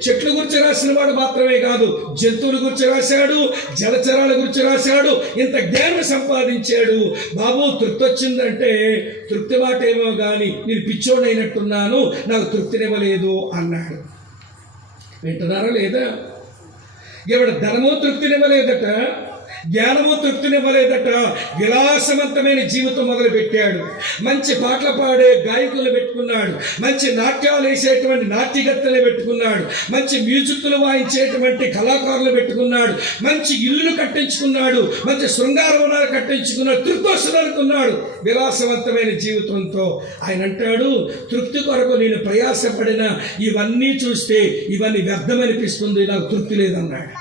చెట్ల గురించి రాసిన వాడు మాత్రమే కాదు, జంతువుల గురించి రాశాడు, జలచరాల గురించి రాశాడు. ఇంత జ్ఞానం సంపాదించాడు. బాబు, తృప్తి వచ్చిందంటే తృప్తి మాట ఏమో కానీ నేను పిచ్చోడైనట్టున్నాను, నాకు తృప్తినివ్వలేదు అన్నాడు. వింటున్నారా లేదా? ధనము తృప్తినివ్వలేదట, జ్ఞానము తృప్తినివ్వలేదట. విలాసవంతమైన జీవితం మొదలుపెట్టాడు. మంచి పాటలు పాడే గాయకులు పెట్టుకున్నాడు. మంచి నాట్యాలు వేసేటువంటి నాట్యగత్తెలు పెట్టుకున్నాడు. మంచి మ్యూజిక్లు వాయించేటువంటి కళాకారులు పెట్టుకున్నాడు. మంచి ఇల్లులు కట్టించుకున్నాడు. మంచి శృంగారవనాలు కట్టించుకున్నాడు. తృప్తి అనుకున్నాడు విలాసవంతమైన జీవితంతో. ఆయన అంటాడు, తృప్తి కొరకు నేను ప్రయాసపడిన ఇవన్నీ చూస్తే ఇవన్నీ వ్యర్థమనిపిస్తుంది, నాకు తృప్తి లేదన్నాడు.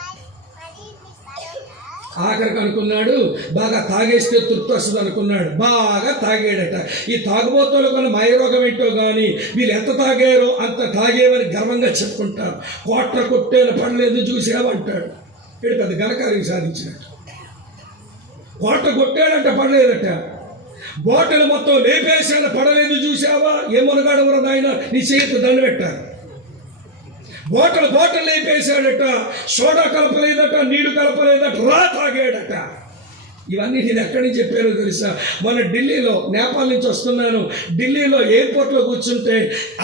ఆఖరికి అనుకున్నాడు, బాగా తాగేస్తే తృప్తి వస్తుంది అనుకున్నాడు. బాగా తాగాడట. ఈ తాగుబోతులు కొన్ని మాయరోగం ఏంటో కానీ వీళ్ళు ఎంత తాగారో అంత తాగేమని గర్వంగా చెప్పుకుంటారు. కోట్ల కొట్టేన పడలేదు చూసావంటాడు. ఇక్కడ పెద్ద ఘనకార్యం సాధించినట్టు. కోట్ల కొట్టాడంట, పడలేదట. బాటిల్ మొత్తం లేపేసాను, పడలేదు చూసావా, ఏమనగాడవరా నాయన, నీ చేతి దండ పెట్టారు. బాటిల్ లేపేశాడట. సోడా కలపలేదట, నీళ్లు కలపలేదట, రా తాగాడట. ఇవన్నీ నేను ఎక్కడి నుంచి చెప్పానో తెలుసా? మొన్న ఢిల్లీలో, నేపాల్ నుంచి వస్తున్నాను. ఢిల్లీలో ఎయిర్పోర్ట్లో కూర్చుంటే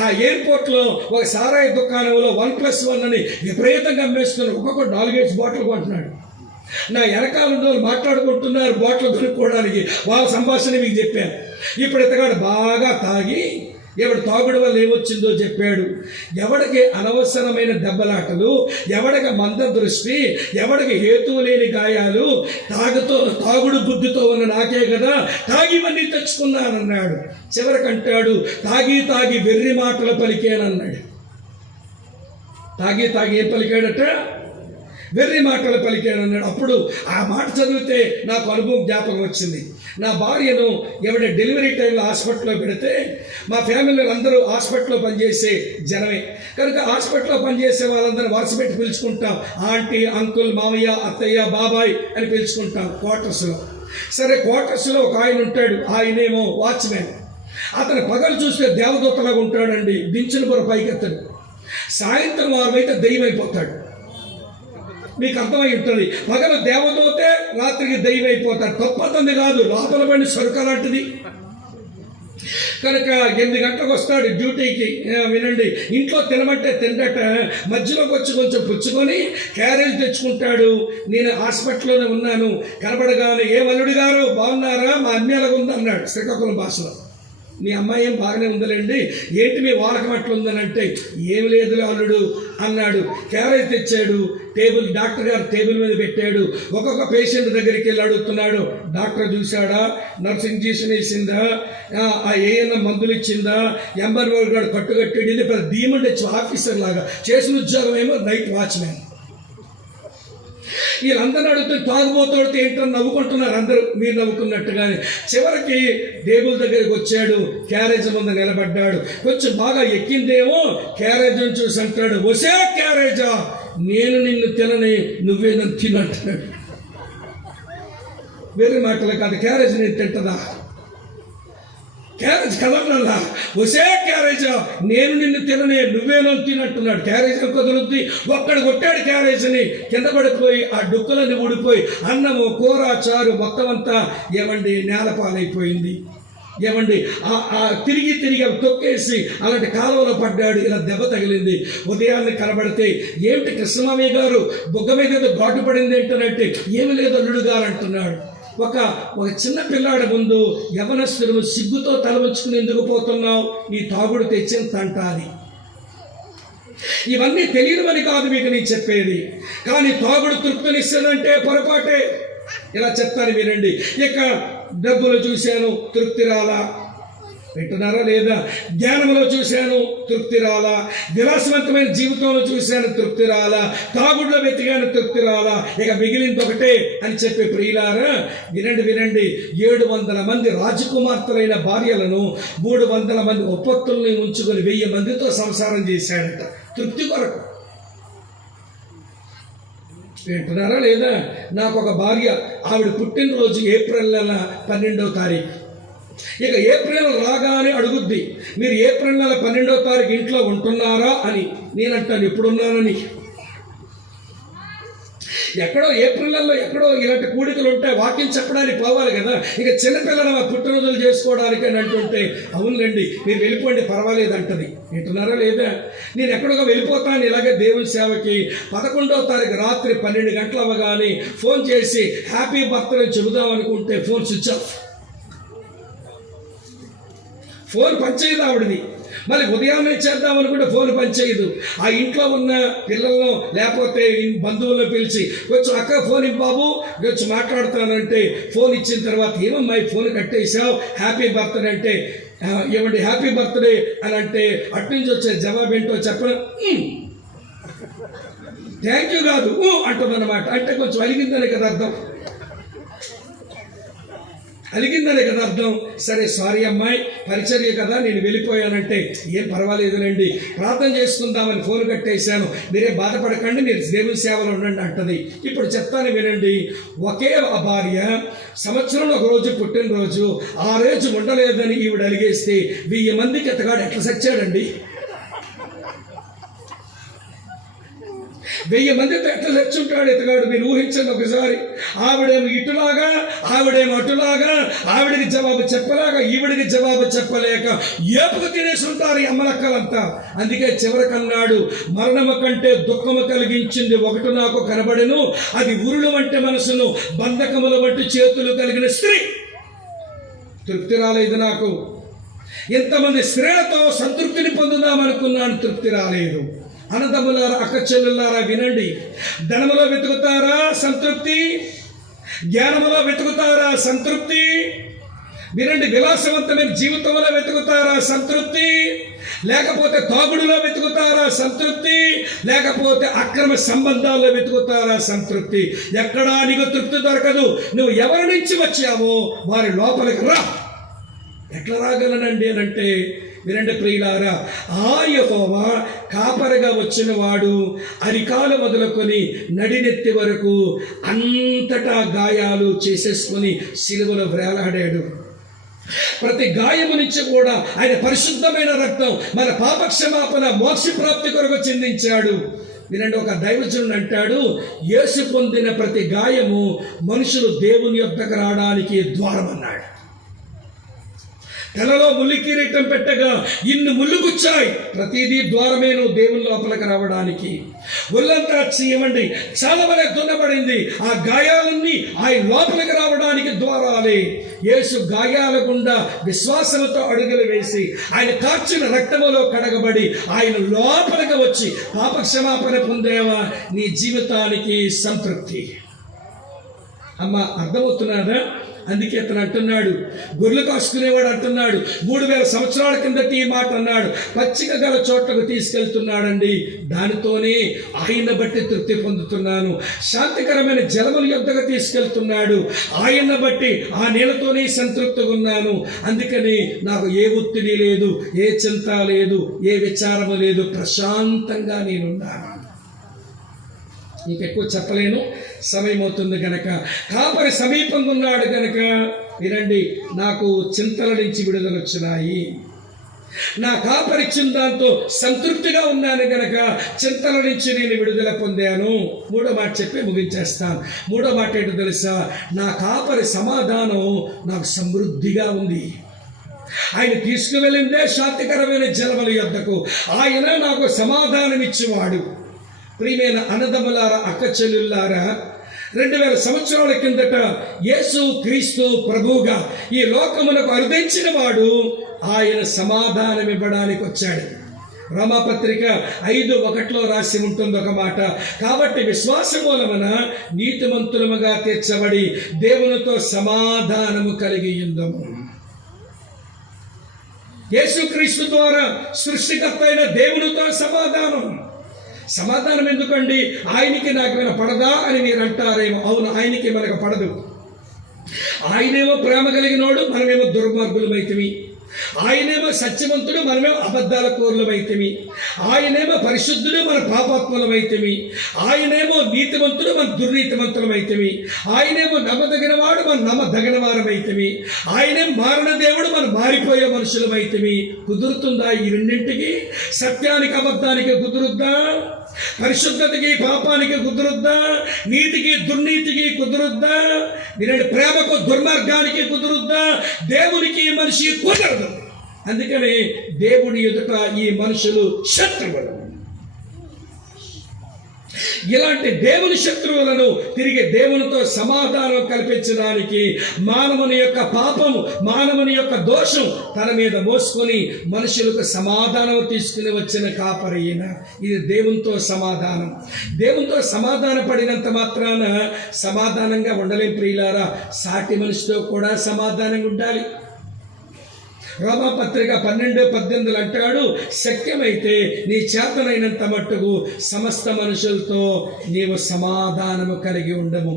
ఆ ఎయిర్పోర్ట్లో ఒక సారాయి దుకాణంలో 1+1 అని విపరీతంగా అమ్మేస్తున్నాడు. ఒక్కొక్క 4 బాటిల్ కొంటున్నాడు. నా వెనకాల మాట్లాడుకుంటున్నారు బాటిల్ కొనుక్కోవడానికి. వాళ్ళ సంభాషణ మీకు చెప్పాను. ఇప్పుడు ఇతగాడు బాగా తాగి ఎవడు తాగుడు వల్ల ఏమొచ్చిందో చెప్పాడు. ఎవడికి అనవసరమైన దెబ్బలాటలు, ఎవడికి మంద దృష్టి, ఎవడికి హేతువు లేని గాయాలు, తాగుడు బుద్ధితో ఉన్న నాకే కదా తాగివన్నీ తెచ్చుకున్నానన్నాడు. చివరికంటాడు, తాగి వెర్రి మాటలు పలికానన్నాడు. తాగి ఏం పలికాడట? వెర్రి మాటలు పలికానన్నాడు. అప్పుడు ఆ మాట చదివితే నాకు అనుభవం జ్ఞాపకం వచ్చింది. నా భార్యను ఎవడ డెలివరీ టైంలో హాస్పిటల్లో పెడితే, మా ఫ్యామిలీలో అందరూ హాస్పిటల్లో పనిచేసే జనమే కనుక హాస్పిటల్లో పనిచేసే వాళ్ళందరూ వరుస పెట్టి పిలుచుకుంటాం. ఆంటీ, అంకుల్, మామయ్య, అత్తయ్య, బాబాయ్ అని పిలుచుకుంటాం క్వార్టర్స్లో. సరే, క్వార్టర్స్లో ఒక ఆయన ఉంటాడు. ఆయనేమో వాచ్మెన్. అతను పగలు చూస్తే దేవదూతలాగా ఉంటాడండి. దించిన పొర పైకెత్తడు. సాయంత్రం 6 అయితే దెయ్యం అయిపోతాడు. మీకు అర్థమై ఉంటుంది. పగలు దేవదూతే, రాత్రికి దెయ్యం అయిపోతాడు. తప్పతుంది కాదు, లోపల పడిన సరుకు లాంటిది. కనుక 8 గంటలకు వస్తాడు డ్యూటీకి. వినండి, ఇంట్లో తినమంటే తిండట. మధ్యలోకి వచ్చి కొంచెం పుచ్చుకొని క్యారేజ్ తెచ్చుకుంటాడు. నేను హాస్పిటల్లోనే ఉన్నాను. కనబడగానే, ఏ అల్లుడి గారు బాగున్నారా, మా అమ్మ ఎలాగ ఉంది అన్నాడు శ్రీకాకుళం భాషలో. మీ అమ్మాయి ఏం బాగానే ఉందిలేండి, ఏంటి మీ వాడకం అట్లా ఉందనంటే, ఏం లేదులే అల్లుడు అన్నాడు. క్యారేజ్ తెచ్చాడు. డాక్టర్ గారు టేబుల్ మీద పెట్టాడు. ఒక్కొక్క పేషెంట్ దగ్గరికి వెళ్ళి అడుగుతున్నాడు, డాక్టర్ చూశాడా, నర్స్ ఇంజెక్షన్ వేసిందా, ఏమైనా మందులు ఇచ్చిందా, ఎంబర్ గారు కట్టుకట్టాడు. ఇది పెద్ద ధీమండి ఆఫీసర్ లాగా చేసిన ఉద్యోగం ఏమో నైట్ వాచ్మెన్. వీళ్ళందరూ అడుగుతూ తాగుబోతోడితే ఏంటని నవ్వుకుంటున్నారు అందరూ, మీరు నవ్వుకున్నట్టుగానే. చివరికి టేబుల్ దగ్గరికి వచ్చాడు. క్యారేజ్ ముందు నిలబడ్డాడు. కొంచెం బాగా ఎక్కిందేమో క్యారేజ్ చూసి అంటాడు, వసే క్యారేజా, నేను నిన్ను తినని, నువ్వే నన్ను తినంటున్నాడు. వేరే మాటలు కాదు, క్యారేజ్ నేను తింటదా, క్యారేజ్ కదలలా, వసే క్యారేజా, నేను నిన్ను తిననే, నువ్వే నన్ను తినంటున్నాడు. క్యారేజ్ కుదురుద్ది. ఒక్కడు కొట్టాడు క్యారేజ్ని, కింద పడిపోయి ఆ డొక్కులన్నీ ఊడిపోయి అన్నము, కూర, చారు మొత్తం అంతా ఏమండి నేలపాలైపోయింది. ఏమండి తిరిగి తొక్కేసి అలాంటి కాలువలో పడ్డాడు. ఇలా దెబ్బ తగిలింది. ఉదయాన్నే కనబడితే, ఏమిటి కృష్ణమామయ్య గారు బొగ్గ మీద ఏదో ఘాటు పడింది ఏంటనంటే, ఏమి లేదు అల్లుడు గారు అంటున్నాడు. ఒక చిన్న పిల్లాడి ముందు యవనస్తుడు సిగ్గుతో తలవంచుకుని ఎందుకు పోతున్నావు, ఈ తాగుడు తెచ్చిన తంటాది. ఇవన్నీ తెలియనివని కాదు మీకు నేను చెప్పేది, కానీ తాగుడు తృప్తినిస్తుందంటే పొరపాటే. ఇలా చెప్తాను వినండి. ఇక డబ్బులు చూశాను, తృప్తి రాలా. వింటున్నారా లేదా? జ్ఞానంలో చూశాను, తృప్తి రాలా. విలాసవంతమైన జీవితంలో చూశాను, తృప్తి రాలా. తాగుడులో వెతికాను, తృప్తి రాలా. ఇక మిగిలింది ఒకటే అని చెప్పి ప్రియులారా వినండి. 700 మంది రాజకుమార్తెలైన భార్యలను, 300 మంది ఒప్పత్తుల్ని ఉంచుకొని 1000 మందితో సంసారం చేశాడట తృప్తి కొరకు. వింటున్నారా లేదా? నాకు ఒక భార్య, ఆవిడ పుట్టినరోజు ఏప్రిల్ 12వ తారీఖు. ఇక ఏప్రిల్ రాగానే అడుగుద్ది, మీరు ఏప్రిల్ 12వ తారీఖు ఇంట్లో ఉంటున్నారా అని. నేనంటాను ఎప్పుడున్నానని. ఎక్కడో ఏప్రిల్లో ఎక్కడో ఇలాంటి కూడికలు ఉంటాయి, వాక్యం చెప్పడానికి పోవాలి కదా. ఇక చిన్నపిల్లలు మా పుట్టినరోజులు చేసుకోవడానికి అని అంటుంటే, అవునులేండి మీరు వెళ్ళిపోండి పర్వాలేదు అంటది. వింటున్నారా లేదా? నేను ఎక్కడో వెళ్ళిపోతాను ఇలాగే దేవుని సేవకి. 11వ తారీఖు రాత్రి 12 గంటలు అవ్వగానే ఫోన్ చేసి హ్యాపీ బర్త్డే చెబుదాం అనుకుంటే ఫోన్ స్విచ్ ఆఫ్. ఫోన్ పనిచేయదు ఆవిడది. మళ్ళీ ఉదయాన్నే చేద్దాం అనుకుంటే ఫోన్ పనిచేయదు. ఆ ఇంట్లో ఉన్న పిల్లలను లేకపోతే బంధువులను పిలిచి కొంచెం అక్క ఫోన్ బాబు వచ్చి మాట్లాడుతానంటే ఫోన్ ఇచ్చిన తర్వాత, ఏమమ్మా ఫోన్ కట్టేసావు, హ్యాపీ బర్త్డే అంటే, ఏమండి హ్యాపీ బర్త్డే అని అంటే అట్నుంచి వచ్చే జవాబు ఏంటో చెప్పను, థ్యాంక్ యూ కాదు అంటుందన్నమాట. అంటే కొంచెం అలిగిందనే కదా అర్థం, అలిగిందనే కదా అర్థం. సరే సారీ అమ్మాయి, పరిచర్య కదా నేను వెళ్ళిపోయానంటే, ఏం పర్వాలేదులేండి ప్రార్థన చేసుకుందామని ఫోన్ కట్టేశాను, మీరే బాధపడకండి, మీరు దేవుని సేవలో ఉండండి అంటది. ఇప్పుడు చెప్తాను వినండి. ఒకే భార్య సంవత్సరంలో ఒక రోజు పుట్టినరోజు, ఆ రోజు ఉండలేదని ఈవిడ అలిగేస్తే 1000 మందికి ఎత్తగాడు ఎట్లా సచ్చాడండి? 1000 మందితో ఎట్లా తెచ్చుంటాడు ఎత్తగాడు? మీరు ఊహించండి ఒకసారి. ఆవిడేమో ఇటులాగా, ఆవిడేమో అటులాగా, ఆవిడికి జవాబు చెప్పలాగా, ఈవిడికి జవాబు చెప్పలేక ఏపుకు తినేసి ఉంటారు ఈ అమ్మలక్కలంతా. అందుకే చివరికన్నాడు, మరణము కంటే దుఃఖము కలిగించింది ఒకటి నాకు కనబడెను, అది ఉరులు వంటి మనసును బంధకముల వంటి చేతులు కలిగిన స్త్రీ. తృప్తి రాలేదు నాకు. ఎంతమంది స్త్రీలతో సంతృప్తిని పొందుదామనుకున్నాను, తృప్తి రాలేదు. అన్నదమ్ములారా, అక్క చెల్లులారా వినండి. ధనములో వెతుకుతారా సంతృప్తి? జ్ఞానములో వెతుకుతారా సంతృప్తి? వినండి, విలాసవంతమైన జీవితంలో వెతుకుతారా సంతృప్తి? లేకపోతే తాగుడులో వెతుకుతారా సంతృప్తి? లేకపోతే అక్రమ సంబంధాల్లో వెతుకుతారా సంతృప్తి? ఎక్కడా నీకు తృప్తి దొరకదు. నువ్వు ఎవరి నుంచి వచ్చావో వారి లోపలికి రా. ఎట్లా రాగలనండి అని అంటే, వినండి ప్రియులారా, ఆ యెహోవా కాపరిగా వచ్చిన వాడు అరికాలు మొదలుకొని నడినెత్తి వరకు అంతటా గాయాలు చేసేసుకొని సిలువలో వేలాడాడు. ప్రతి గాయము నుంచి కూడా ఆయన పరిశుద్ధమైన రక్తం మన పాపక్షమాపణ మోక్ష ప్రాప్తి కొరకు చిందించాడు. వినండి, ఒక దైవజనుడు అంటాడు, యేసు పొందిన ప్రతి గాయము మనుషులు దేవుని యొద్దకు రావడానికి ద్వారం అన్నాడు. తలలో ముళ్ళు కిరీటం పెట్టగా ఇన్ని ముళ్ళు గుచ్చాయి, ప్రతిదీ ద్వారమే నువ్వు దేవుని లోపలికి రావడానికి. ఒళ్ళంతా చేయమండి చాలా వరకు దున్నబడింది, ఆ గాయాలన్నీ ఆయన లోపలికి రావడానికి ద్వారాలే. యేసు గాయాల గుండా విశ్వాసంతో అడుగులు వేసి ఆయన కార్చిన రక్తములో కడగబడి ఆయన లోపలికి వచ్చి పాపక్షమాపణ పొందేవా, నీ జీవితానికి సంతృప్తి. అమ్మ అర్థమవుతున్నారా? అందుకే అతను అంటున్నాడు, గొర్రెలు కాసుకునేవాడు అంటున్నాడు, 3000 సంవత్సరాల కిందటి ఈ మాట అన్నాడు. పచ్చిక గల చోట్లకు తీసుకెళ్తున్నాడండి, దానితోనే ఆయన బట్టి తృప్తి పొందుతున్నాను. శాంతికరమైన జలముల యొద్దకు తీసుకెళ్తున్నాడు, ఆయన బట్టి ఆ నీళ్ళతోనే సంతృప్తిగా ఉన్నాను. అందుకని నాకు ఏ ఒత్తిడి లేదు, ఏ చింత లేదు, ఏ విచారము లేదు, ప్రశాంతంగా నేనున్నాను. ఇంకెక్కువ చెప్పలేను, సమయం అవుతుంది గనక. కాపరి సమీపంగా ఉన్నాడు గనక వినండి, నాకు చింతల నుంచి విడుదల వచ్చినాయి. నా కాపరిచ్చిన దాంతో సంతృప్తిగా ఉన్నాను గనక చింతల నుంచి నేను విడుదల పొందాను. 3వ మాట చెప్పి ముగించేస్తాను. 3వ మాట ఏంటో తెలుసా? నా కాపరి సమాధానం నాకు సమృద్ధిగా ఉంది. ఆయన తీసుకువెళ్ళిందే శాంతికరమైన జలముల యొద్దకు. ఆయన నాకు సమాధానం ఇచ్చేవాడు. ప్రియమైన అన్నదమ్ములారా, అక్క చెల్లులారా, 2000 సంవత్సరాల కిందట యేసు క్రీస్తు ప్రభువుగా ఈ లోకమునకు అరుదించిన వాడు ఆయన సమాధానం ఇవ్వడానికి వచ్చాడు. రోమాపత్రిక 5:1 రాసి ఉంటుంది ఒక మాట, కాబట్టి విశ్వాసం మూలమున నీతిమంతులముగా తీర్చబడి దేవునితో సమాధానము కలిగి ఉందము. యేసుక్రీస్తు ద్వారా సృష్టికర్త అయిన దేవునితో సమాధానం. సమాధానం ఎందుకండి? ఆయనకి నాకేమైనా పడదా అని మీరు అంటారేమో. అవును, ఆయనకి మనకు పడదు. ఆయనేమో ప్రేమ కలిగినోడు, మనమేమో దుర్మార్గులమైతిమి. ఆయనేమో సత్యవంతుడు, మనమేమో అబద్ధాల కోరులమైతిమి. ఆయనేమో పరిశుద్ధుడు, మన పాపాత్ములమైతిమి. ఆయనేమో నీతివంతుడు, మన దుర్నీతివంతులమైతిమి. ఆయనేమో నమ్మదగిన వాడు, మన నమ్మదగిన వారమైతిమి. ఆయనే మారణ దేవుడు, మనం మారిపోయే మనుషులమైతిమి. కుదురుతుందా ఈ రెండింటికి? సత్యానికి అబద్ధానికి కుదురుద్దా? పరిశుద్ధతకి పాపానికి కుదురుద్దా? నీతికి దుర్నీతికి కుదురుద్దా? వినండి, ప్రేమకు దుర్మార్గానికి కుదురుద్దా? దేవునికి మనిషి కుదరదు. అందుకని దేవుడి ఎదుట ఈ మనుషులు శత్రువులు. ఇలాంటి దేవుని శత్రువులను తిరిగి దేవునితో సమాధానం కల్పించడానికి మానవుని యొక్క పాపము, మానవుని యొక్క దోషం తన మీద మోసుకొని మనుషులకు సమాధానం తీసుకుని వచ్చిన కాపరైన ఇది దేవునితో సమాధానం. దేవునితో సమాధాన పడినంత మాత్రాన సమాధానంగా ఉండలేం ప్రియులారా. సాటి మనిషితో కూడా సమాధానంగా ఉండాలి. రోమాపత్రిక 12:18 అంటాడు, శక్యమైతే నీ చేతనైనంత మట్టుకు సమస్త మనుషులతో నీవు సమాధానము కలిగి ఉండము.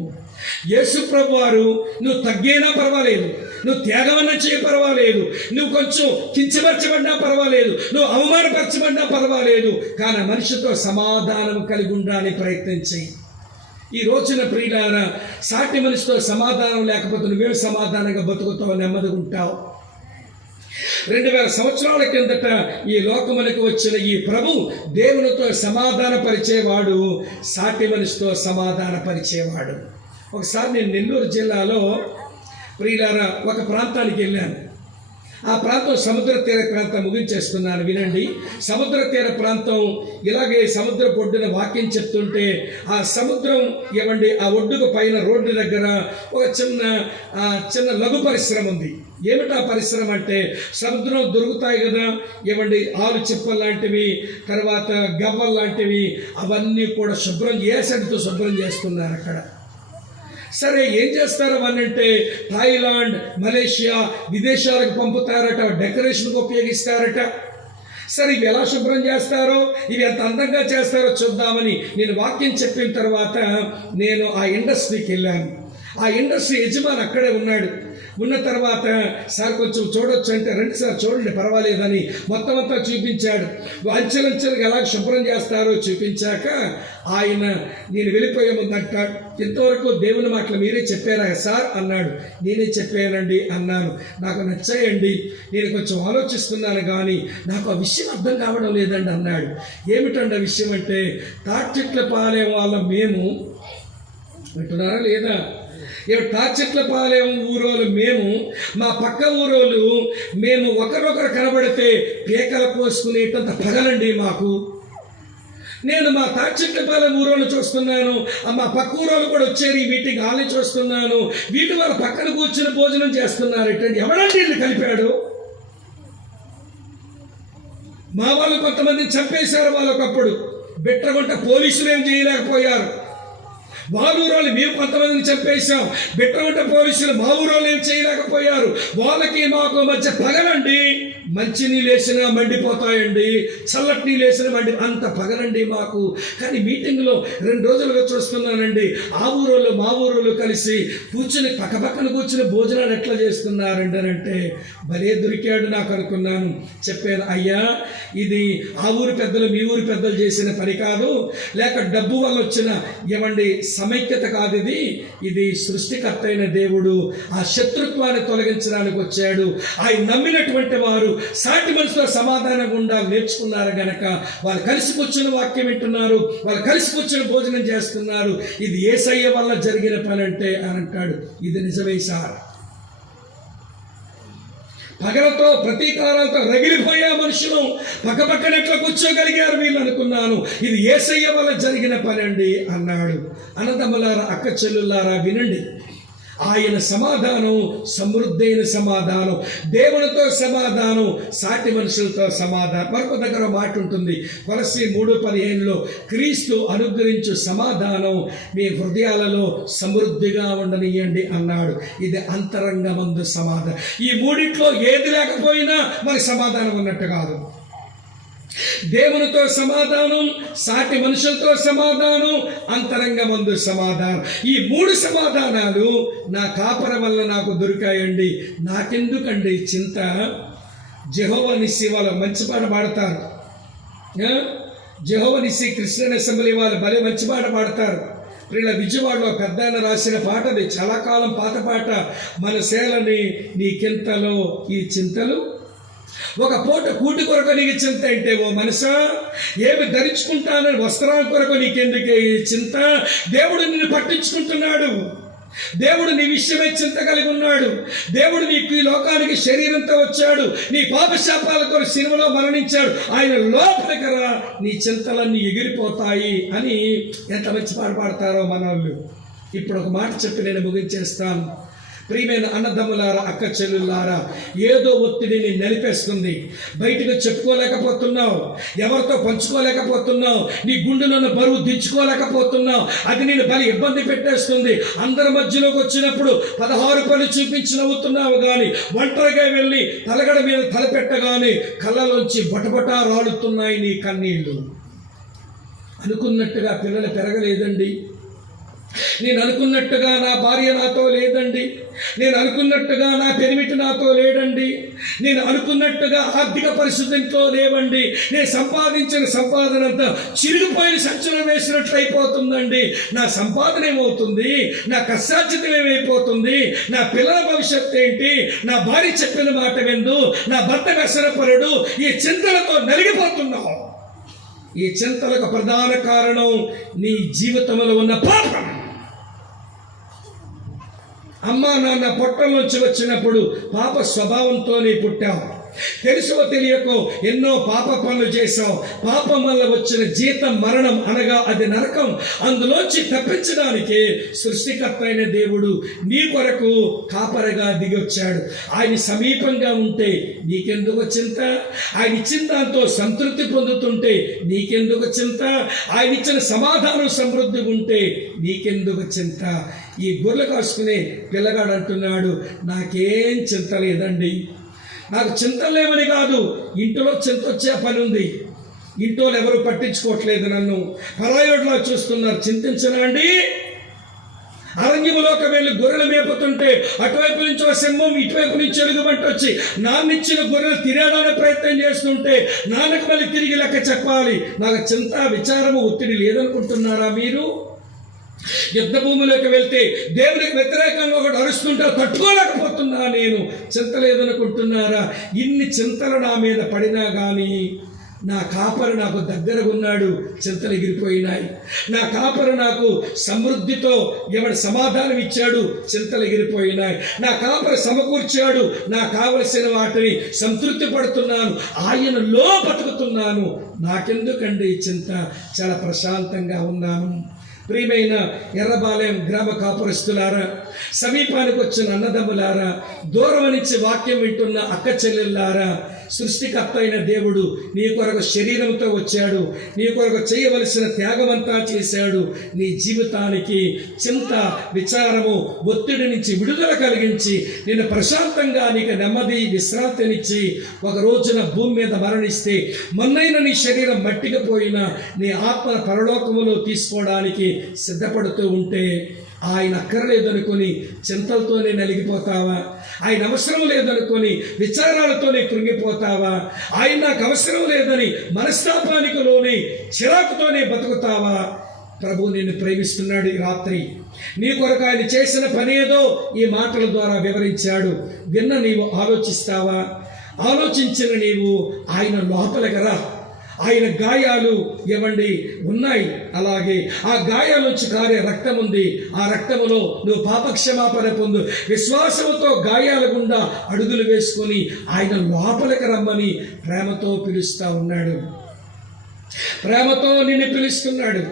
యేసు ప్రభు వారు నువ్వు తగ్గైనా పర్వాలేదు, నువ్వు త్యాగమన్నా చేయ పర్వాలేదు, నువ్వు కొంచెం కించపరచబడినా పర్వాలేదు, నువ్వు అవమానపరచబడినా పర్వాలేదు, కానీ మనిషితో సమాధానం కలిగి ఉండడానికి ప్రయత్నం చేయి. ఈ రోజున ప్రియులారా, సాటి మనిషితో సమాధానం లేకపోతే నువ్వేం సమాధానంగా బతుకుతావు, నెమ్మదిగా ఉంటావు. 2000 సంవత్సరాల కిందట ఈ లోకములకు వచ్చిన ఈ ప్రభు దేవునితో సమాధాన పరిచేవాడు, సాటి మనిషితో సమాధాన పరిచేవాడు. ఒకసారి నేను నెల్లూరు జిల్లాలో ప్రియులారా ఒక ప్రాంతానికి వెళ్ళాను. ఆ ప్రాంతం సముద్ర తీర ప్రాంతం. ముగించేస్తున్నాను, వినండి. సముద్ర తీర ప్రాంతం ఇలాగే సముద్ర ఒడ్డున వాక్యం చెప్తుంటే ఆ సముద్రం ఏమండి ఆ ఒడ్డుకు పైన రోడ్డు దగ్గర ఒక చిన్న లఘు పరిశ్రమ ఉంది. ఏమిటా పరిశ్రమ అంటే సముద్రం దొరుకుతాయి కదా ఏమండి, ఆలు చిప్పలు లాంటివి, తర్వాత గవ్వలు లాంటివి, అవన్నీ కూడా శుభ్రం ఏసడితో శుభ్రం చేస్తున్నారు అక్కడ. సరే, ఏం చేస్తారు అనంటే థాయిలాండ్, మలేషియా విదేశాలకు పంపుతారట, డెకరేషన్కి ఉపయోగిస్తారట. సరే, ఇవి ఎలా శుభ్రం చేస్తారో, ఇవి ఎంత అందంగా చేస్తారో చూద్దామని నేను వాక్యం చెప్పిన తర్వాత నేను ఆ ఇండస్ట్రీకి వెళ్ళాను. ఆ ఇండస్ట్రీ యజమాని అక్కడే ఉన్నాడు. ఉన్న తర్వాత సార్ కొంచెం చూడొచ్చు అంటే, రండి సార్ చూడండి పర్వాలేదని మొత్తం అంతా చూపించాడు. అంచెలంచెలుగా ఎలా శుభ్రం చేస్తారో చూపించాక ఆయన నేను వెళ్ళిపోయే ముందు అంటాడు, ఇంతవరకు దేవుని మాటలు మీరే చెప్పారా సార్ అన్నాడు. నేనే చెప్పానండి అన్నాను. నాకు నచ్చాయండి, నేను కొంచెం ఆలోచిస్తున్నాను కానీ నాకు ఆ విషయం అర్థం కావడం లేదండి అన్నాడు. ఏమిటండి ఆ విషయం అంటే, తాటిచెట్లపాలెం వాళ్ళ మేము, వింటున్నారా లేదా, తాటిచెట్లపాలెం ఊరోళ్ళు మేము, మా పక్క ఊరోళ్ళు మేము ఒకరొకరు కనబడితే పీకలు కోసుకునేటంత పగలండి మాకు. నేను మా తాటిచెట్లపాలెం ఊరోళ్ళు చూస్తున్నాను, మా పక్క ఊరోళ్ళు కూడా వచ్చారు ఈ మీటింగ్ హాల్ని చూస్తున్నాను, వీటి వాళ్ళ పక్కన కూర్చుని భోజనం చేస్తున్నారు. ఎట్టండి ఎవడండి వీళ్ళు కలిపాడు? మా వాళ్ళు కొంతమందిని చంపేశారు. వాళ్ళకప్పుడు బిట్రగుంట పోలీసులు ఏం చేయలేకపోయారు. మా ఊరోళ్ళు మేము కొంతమందిని చంపేశాం, బిట్రగుంట పోలీసులు మా ఊరోళ్ళు ఏం చేయలేకపోయారు. వాళ్ళకి మాకు మధ్య పగలండి. మంచి నీళ్ళు వేసినా మండిపోతాయండి, చల్లటి నీళ్ళు వేసినా అంత పగలండి మాకు. కానీ మీటింగ్లో 2 రోజులుగా చూస్తున్నానండి, ఆ ఊరోళ్ళు మా ఊరోళ్ళు కలిసి కూర్చుని పక్కపక్కన కూర్చుని భోజనాలు ఎట్లా చేస్తున్నారండి అని అంటే, భలే దొరికాడు నాకు అనుకున్నాను. చెప్పాను, అయ్యా ఇది ఆ ఊరి పెద్దలు మీ ఊరి పెద్దలు చేసిన పని కాదు, లేక డబ్బు వల్ల వచ్చిన ఏమండి సమైక్యత కాదు, ఇది సృష్టికర్త అయిన దేవుడు ఆ శత్రుత్వాన్ని తొలగించడానికి వచ్చాడు. ఆయన నమ్మినటువంటి వారు సాటి మనిషితో సమాధానంగా ఉండాలి నేర్చుకున్నారు గనక వాళ్ళు కలిసి కూర్చుని వాక్యం వింటున్నారు, వాళ్ళు కలిసి కూర్చుని భోజనం చేస్తున్నారు. ఇది యేసయ్య వల్ల జరిగిన పని అంటే అని అంటాడు. ఇది నిజమే సార్. పగలతో ప్రతీకారాలతో రగిలిపోయే మనుషులు పక్కపక్కనెట్లా కూర్చోగలిగారు వీళ్ళు అనుకున్నాను. ఇది యేసయ్య వల్ల జరిగిన పని అండి అన్నాడు. అన్నదమ్ములారా, అక్క చెల్లులారా, వినండి. ఆయన సమాధానం సమృద్ధైన సమాధానం, దేవునితో సమాధానం, సాటి మనుషులతో సమాధానం. మరొక దగ్గర మాట ఉంటుంది, కొలస్సీ 3:15లో క్రీస్తు అనుగ్రహించు సమాధానం మీ హృదయాలలో సమృద్ధిగా ఉండనియండి అన్నాడు. ఇది అంతరంగమందు సమాధానం. ఈ మూడిట్లో ఏది లేకపోయినా మనకి సమాధానం ఉన్నట్టు కాదు. దేవునితో సమాధానం, సాటి మనుషులతో సమాధానం, అంతరంగమందు సమాధానం. ఈ 3 సమాధానాలు నా కాపర వల్ల నాకు దొరికాయండి. నాకెందుకండి చింత? యెహోవా నిస్సి వాళ్ళు మంచి పాట పాడతారు. యెహోవా నిస్సి క్రిస్టియన్ అసెంబ్లీ వాళ్ళు భలే మంచి పాట పాడతారు. ప్రియుల విజయవాడలో పెద్ద ఆయన రాసిన పాట, అది చాలా కాలం పాత పాట. మన సేలని నీకెంతలో ఈ చింతలు, ఒక పూట కూటి కొరకు నీకు చింత అంటే ఓ మనసా, ఏమి ధరించుకుంటానని వస్త్రాల కొరకు నీకెందుకే ఈ చింత? దేవుడు నిన్ను పట్టించుకుంటున్నాడు. దేవుడు నీ విషయమై చింత కలిగి ఉన్నాడు. దేవుడు నీకు ఈ లోకానికి శరీరంతో వచ్చాడు. నీ పాపశాపాల కొరకు సిలువలో మరణించాడు. ఆయన లోపలికి రా, నీ చింతలన్నీ ఎగిరిపోతాయి అని ఎంత మంచి పాట పాడతారో మనోళ్ళు. ఇప్పుడు ఒక మాట చెప్పి నేను ముగించేస్తాను. ప్రియమైన అన్నదమ్ములారా, అక్క చెల్లులారా, ఏదో ఒత్తిడిని నలిపేస్తుంది. బయటకు చెప్పుకోలేకపోతున్నావు, ఎవరితో పంచుకోలేకపోతున్నావు, నీ గుండెలను బరువు దించుకోలేకపోతున్నావు. అది నేను బలి ఇబ్బంది పెట్టేస్తుంది. అందరి మధ్యలోకి వచ్చినప్పుడు 16 పళ్ళు చూపించి నవ్వుతున్నావు, కానీ ఒంటరిగా వెళ్ళి తలగడ మీద తలపెట్టగానే కళ్ళలోంచి బొటబొటా రాలుతున్నాయి నీ కన్నీళ్లు. అనుకున్నట్టుగా పిల్లలు పెరగలేదండి. నేను అనుకున్నట్టుగా నా భార్య నాతో లేదండి. నేను అనుకున్నట్టుగా నా పెనిమిటి నాతో లేడండి. నేను అనుకున్నట్టుగా ఆర్థిక పరిస్థితులతో లేవండి. నేను సంపాదించిన సంపాదన అంతా చిరిగిపోయిన సంచులు వేసినట్లు అయిపోతుందండి. నా సంపాదన ఏమవుతుంది? నా కష్టార్జితం ఏమైపోతుంది? నా పిల్లల భవిష్యత్తు ఏంటి? నా భార్య చెప్పిన మాట విందు, నా భర్త వ్యసనపరుడు. ఈ చింతలతో నలిగిపోతున్నావు. ఈ చింతలకు ప్రధాన కారణం నీ జీవితంలో ఉన్న పాపం. అమ్మా నాన్న పొట్టలోంచి వచ్చినప్పుడు పాప స్వభావంతోనే పుట్టావు. తెలుసో తెలియకో ఎన్నో పాప పనులు చేశావు. పాపం వల్ల వచ్చిన జీతం మరణం, అనగా అది నరకం. అందులోంచి తప్పించడానికి సృష్టికర్త అయిన దేవుడు నీ కొరకు కాపరిగా దిగి వచ్చాడు. ఆయన సమీపంగా ఉంటే నీకెందుకు చింత? ఆయన ఇచ్చిన దాంతో సంతృప్తి పొందుతుంటే నీకెందుకు చింత? ఆయన ఇచ్చిన సమాధానం సమృద్ధి ఉంటే నీకెందుకు చింత? ఈ గొర్రెలు కాసుకునే పిల్లగాడు అంటున్నాడు, నాకేం చింత లేదండి. నాకు చింత లేవని కాదు, ఇంట్లో చింత వచ్చే పని ఉంది. ఇంట్లో ఎవరు పట్టించుకోవట్లేదు, నన్ను పరాయోడ్లా చూస్తున్నారు. చింతించనా అండి? అరణ్యములోకి వెళ్ళి గొర్రెలు మేపుతుంటే అటువైపు నుంచి ఒక సింహం, ఇటువైపు నుంచి ఎలుగుబంటి వచ్చి నాన్నిచ్చిన గొర్రెలు తినేయడానికి ప్రయత్నం చేస్తుంటే నాన్నకు మళ్ళీ తిరిగి లెక్క చెప్పాలి. నాకు చింత, విచారము, ఒత్తిడి లేదనుకుంటున్నారా మీరు? యుద్ధ భూమిలోకి వెళ్తే దేవునికి వ్యతిరేకంగా ఒకటి అరుస్తుంటే తట్టుకోలేకపోతున్నా నేను, చింత లేదనుకుంటున్నారా? ఇన్ని చింతలు నా మీద పడినా కానీ నా కాపరి నాకు దగ్గరగా ఉన్నాడు, చింతలు ఎగిరిపోయినాయి. నా కాపరి నాకు సమృద్ధితో ఎవడు సమాధానం ఇచ్చాడు, చింతలు ఎగిరిపోయినాయి. నా కాపరి సమకూర్చాడు, నాకు కావలసిన వాటిని సంతృప్తి పడుతున్నాను, ఆయనలో బతుకుతున్నాను. నాకెందుకండి చింత? చాలా ప్రశాంతంగా ఉన్నాను. ప్రియమైన ఎర్రబాలెం గ్రామ కాపురస్తులారా, సమీపానికి వచ్చిన అన్నదమ్ములారా, దూరం నుంచి వాక్యం వింటున్న అక్క చెల్లెళ్ళారా, సృష్టికర్త అయిన దేవుడు నీ కొరకు శరీరంతో వచ్చాడు. నీ కొరకు చేయవలసిన త్యాగమంతా చేశాడు. నీ జీవితానికి చింత, విచారము, ఒత్తిడి నుంచి విడుదల కలిగించి నిన్ను ప్రశాంతంగా నీకు నెమ్మది, విశ్రాంతినిచ్చి ఒక రోజున భూమి మీద మరణిస్తే మొన్నైన నీ శరీరం మట్టికి పోయినా నీ ఆత్మ పరలోకములో తీసుకోవడానికి సిద్ధపడుతూ ఉంటే ఆయన అక్కర్లేదనుకొని చింతలతోనే నలిగిపోతావా? ఆయన అవసరం లేదనుకొని విచారాలతోనే కృంగిపోతావా? ఆయన నాకు అవసరం లేదని మనస్తాపానికి లోని చిరాకుతోనే బతుకుతావా? ప్రభు నిన్ను ప్రేమిస్తున్నాడు. ఈ రాత్రి నీ కొరకు ఆయన చేసిన పనేదో ఈ మాటల ద్వారా వివరించాడు. విన్న నీవు ఆలోచిస్తావా? ఆలోచించిన నీవు ఆయన లోపలికి రా. ఆయన గాయాలు ఏమండి ఉన్నాయి, అలాగే ఆ గాయాల నుంచి కారే రక్తం ఉంది. ఆ రక్తములో నువ్వు పాపక్షమాపణ పొందు. విశ్వాసముతో గాయాల గుండా అడుగులు వేసుకొని ఆయన లోపలికి రమ్మని ప్రేమతో పిలుస్తా ఉన్నాడు. ప్రేమతో నిన్ను పిలుస్తున్నాడు.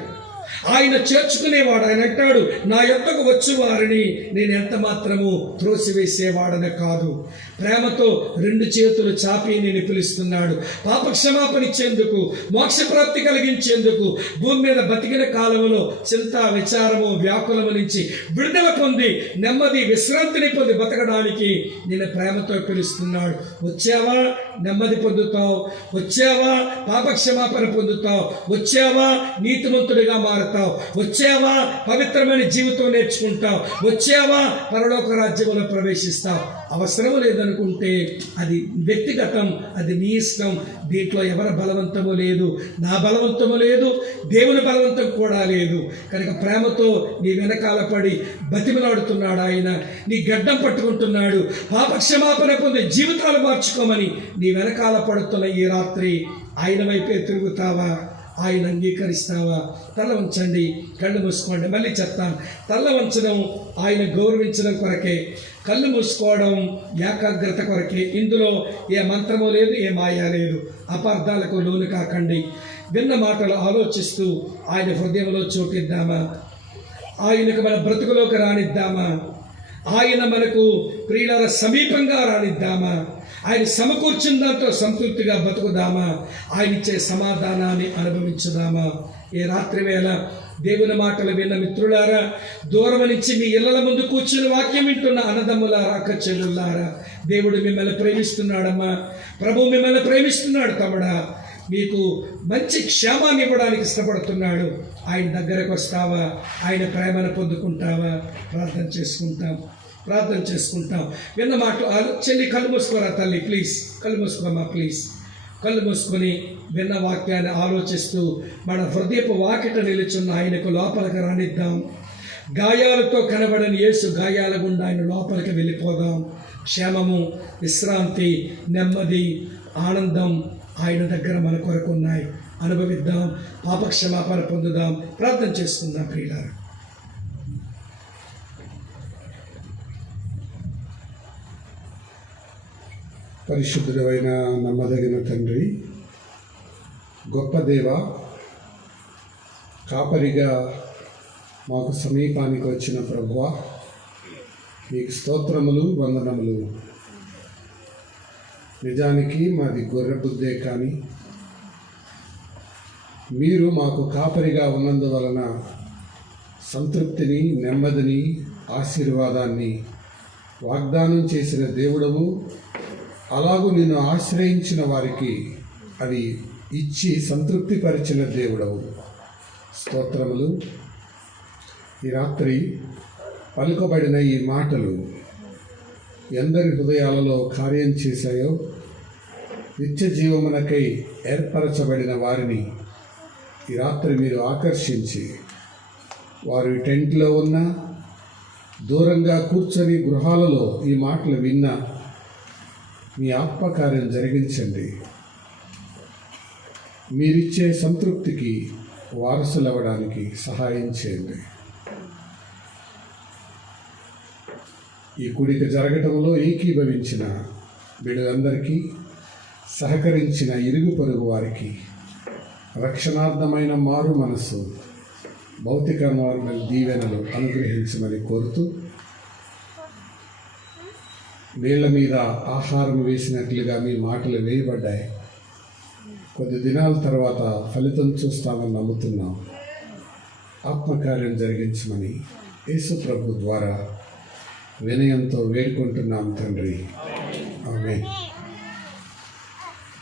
ఆయన చేర్చుకునేవాడు. ఆయన అంటాడు, నా యొద్దకు వచ్చి వారిని నేను ఎంత మాత్రము త్రోసివేసేవాడనే కాదు. ప్రేమతో 2 చేతులు చాపి నేను పిలుస్తున్నాడు. పాపక్షమాపణ ఇచ్చేందుకు, మోక్షప్రాప్తి కలిగించేందుకు, భూమి మీద బతికిన కాలంలో చింత, విచారము, వ్యాకులము నుంచి విడుదల పొంది నెమ్మది, విశ్రాంతిని పొంది బతకడానికి నేను ప్రేమతో పిలుస్తున్నాడు. వచ్చావా? నెమ్మది పొందుతావు. వచ్చావా? పాపక్షమాపణ పొందుతావు. వచ్చావా? నీతిమంతుడిగా మారుతావు. వచ్చావా పవిత్రమైన జీవితం నేర్చుకుంటావు. వచ్చావా పరలోక రాజ్యంలో ప్రవేశిస్తావు. అవసరం లేదనుకుంటే అది వ్యక్తిగతం, అది నీ ఇష్టం. దీంట్లో ఎవరి బలవంతము లేదు, నా బలవంతము లేదు, దేవుని బలవంతం కూడా లేదు. కనుక ప్రేమతో నీ వెనకాల పడి బతిమలాడుతున్నాడు ఆయన. నీ గడ్డం పట్టుకుంటున్నాడు. పాప క్షమాపణ పొంది జీవితాలు మార్చుకోమని నీ వెనకాల పడుతున్న ఈ రాత్రి ఆయన వైపే తిరుగుతావా? ఆయన అంగీకరిస్తావా? తల వంచండి, కళ్ళు మూసుకోండి. మళ్ళీ చెప్తాను, తల వంచడం ఆయన గౌరవించడం కొరకే, కళ్ళు మూసుకోవడం ఏకాగ్రత కొరకే. ఇందులో ఏ మంత్రము లేదు, ఏ మాయా లేదు. అపార్థాలకు లోను కాకండి. విన్న మాటలు ఆలోచిస్తూ ఆయన హృదయంలో చోటిద్దామా? ఆయనకు మన బ్రతుకులోకి రానిద్దామా? ఆయన మనకు ప్రియుల సమీపంగా రానిద్దామా? ఆయన సమకూర్చిన దాంతో సంతృప్తిగా బతుకుదామా? ఆయన ఇచ్చే సమాధానాన్ని అనుభవించుదామా? ఈ రాత్రి వేళ దేవుని మాటలు విన్న మిత్రులారా, దూరం నుంచి మీ ఇళ్ల ముందు కూర్చుని వాక్యం వింటున్న అన్నదమ్ములారా, అక్క చెల్లులారా, దేవుడు మిమ్మల్ని ప్రేమిస్తున్నాడమ్మా. ప్రభు మిమ్మల్ని ప్రేమిస్తున్నాడు తమ్ముడా. మీకు మంచి క్షేమాన్ని ఇవ్వడానికి ఇష్టపడుతున్నాడు. ఆయన దగ్గరకు వస్తావా? ఆయన ప్రేమను పొందుకుంటావా? ప్రార్థన చేసుకుంటాం. విన్న మాట చెల్లి కళ్ళు మూసుకోరా తల్లి, ప్లీజ్ కళ్ళు మూసుకోమ్మా, ప్లీజ్ కళ్ళు మూసుకొని విన్న వాక్యాన్ని ఆలోచిస్తూ మన హృదయపు వాకిట నిలుచున్న ఆయనకు లోపలికి రానిద్దాం. గాయాలతో కనబడని యేసు గాయాల గుండా ఆయన లోపలికి వెళ్ళిపోదాం. క్షేమము, విశ్రాంతి, నెమ్మది, ఆనందం ఆయన దగ్గర మన కొరకు ఉన్నాయి. అనుభవిద్దాం, పాపక్షమాపణ పొందుదాం. ప్రార్థన చేసుకుందాం ప్రియులారా. పరిశుద్ధుడైన నమ్మదగిన తండ్రి, గొప్ప దేవ, కాపరిగా మాకు సమీపానికి వచ్చిన ప్రభువా, మీకు స్తోత్రములు, వందనములు. నిజానికి మాది గొర్రె బుద్ధే, కానీ మీరు మాకు కాపరిగా ఉన్నందువలన సంతృప్తిని, నెమ్మదిని, ఆశీర్వాదాన్ని వాగ్దానం చేసిన దేవుడము. అలాగూ నిన్ను ఆశ్రయించిన వారికి అవి ఇచ్చి సంతృప్తిపరిచిన దేవుడవు. స్తోత్రములు. ఈ రాత్రి పలుకబడిన ఈ మాటలు ఎందరి హృదయాలలో కార్యం చేశాయో, నిత్య జీవమునకై ఏర్పరచబడిన వారిని ఈ రాత్రి మీరు ఆకర్షించి, వారు టెంట్లో ఉన్న, దూరంగా కూర్చొని గృహాలలో ఈ మాటలు విన్న మీ ఆత్మకార్యం జరిగించండి. మీరిచ్చే సంతృప్తికి వారసులవ్వడానికి సహాయం చేయండి. ఈ కూడిక జరగటంలో ఏకీభవించిన బిడ్డలందరికీ, సహకరించిన ఇరుగు పొరుగు వారికి రక్షణార్థమైన మారు మనస్సు, భౌతికమైన దీవెనలు అనుగ్రహించమని కోరుతూ, నీళ్ల మీద ఆహారం వేసినట్లుగా మీ మాటలు వేయబడ్డాయి. కొద్ది దినాల తర్వాత ఫలితం చూస్తామని నమ్ముతున్నాం. ఆత్మకార్యం జరిగించమని యేసు ప్రభు ద్వారా వినయంతో వేడుకుంటున్నాం తండ్రి. ఆమేన్.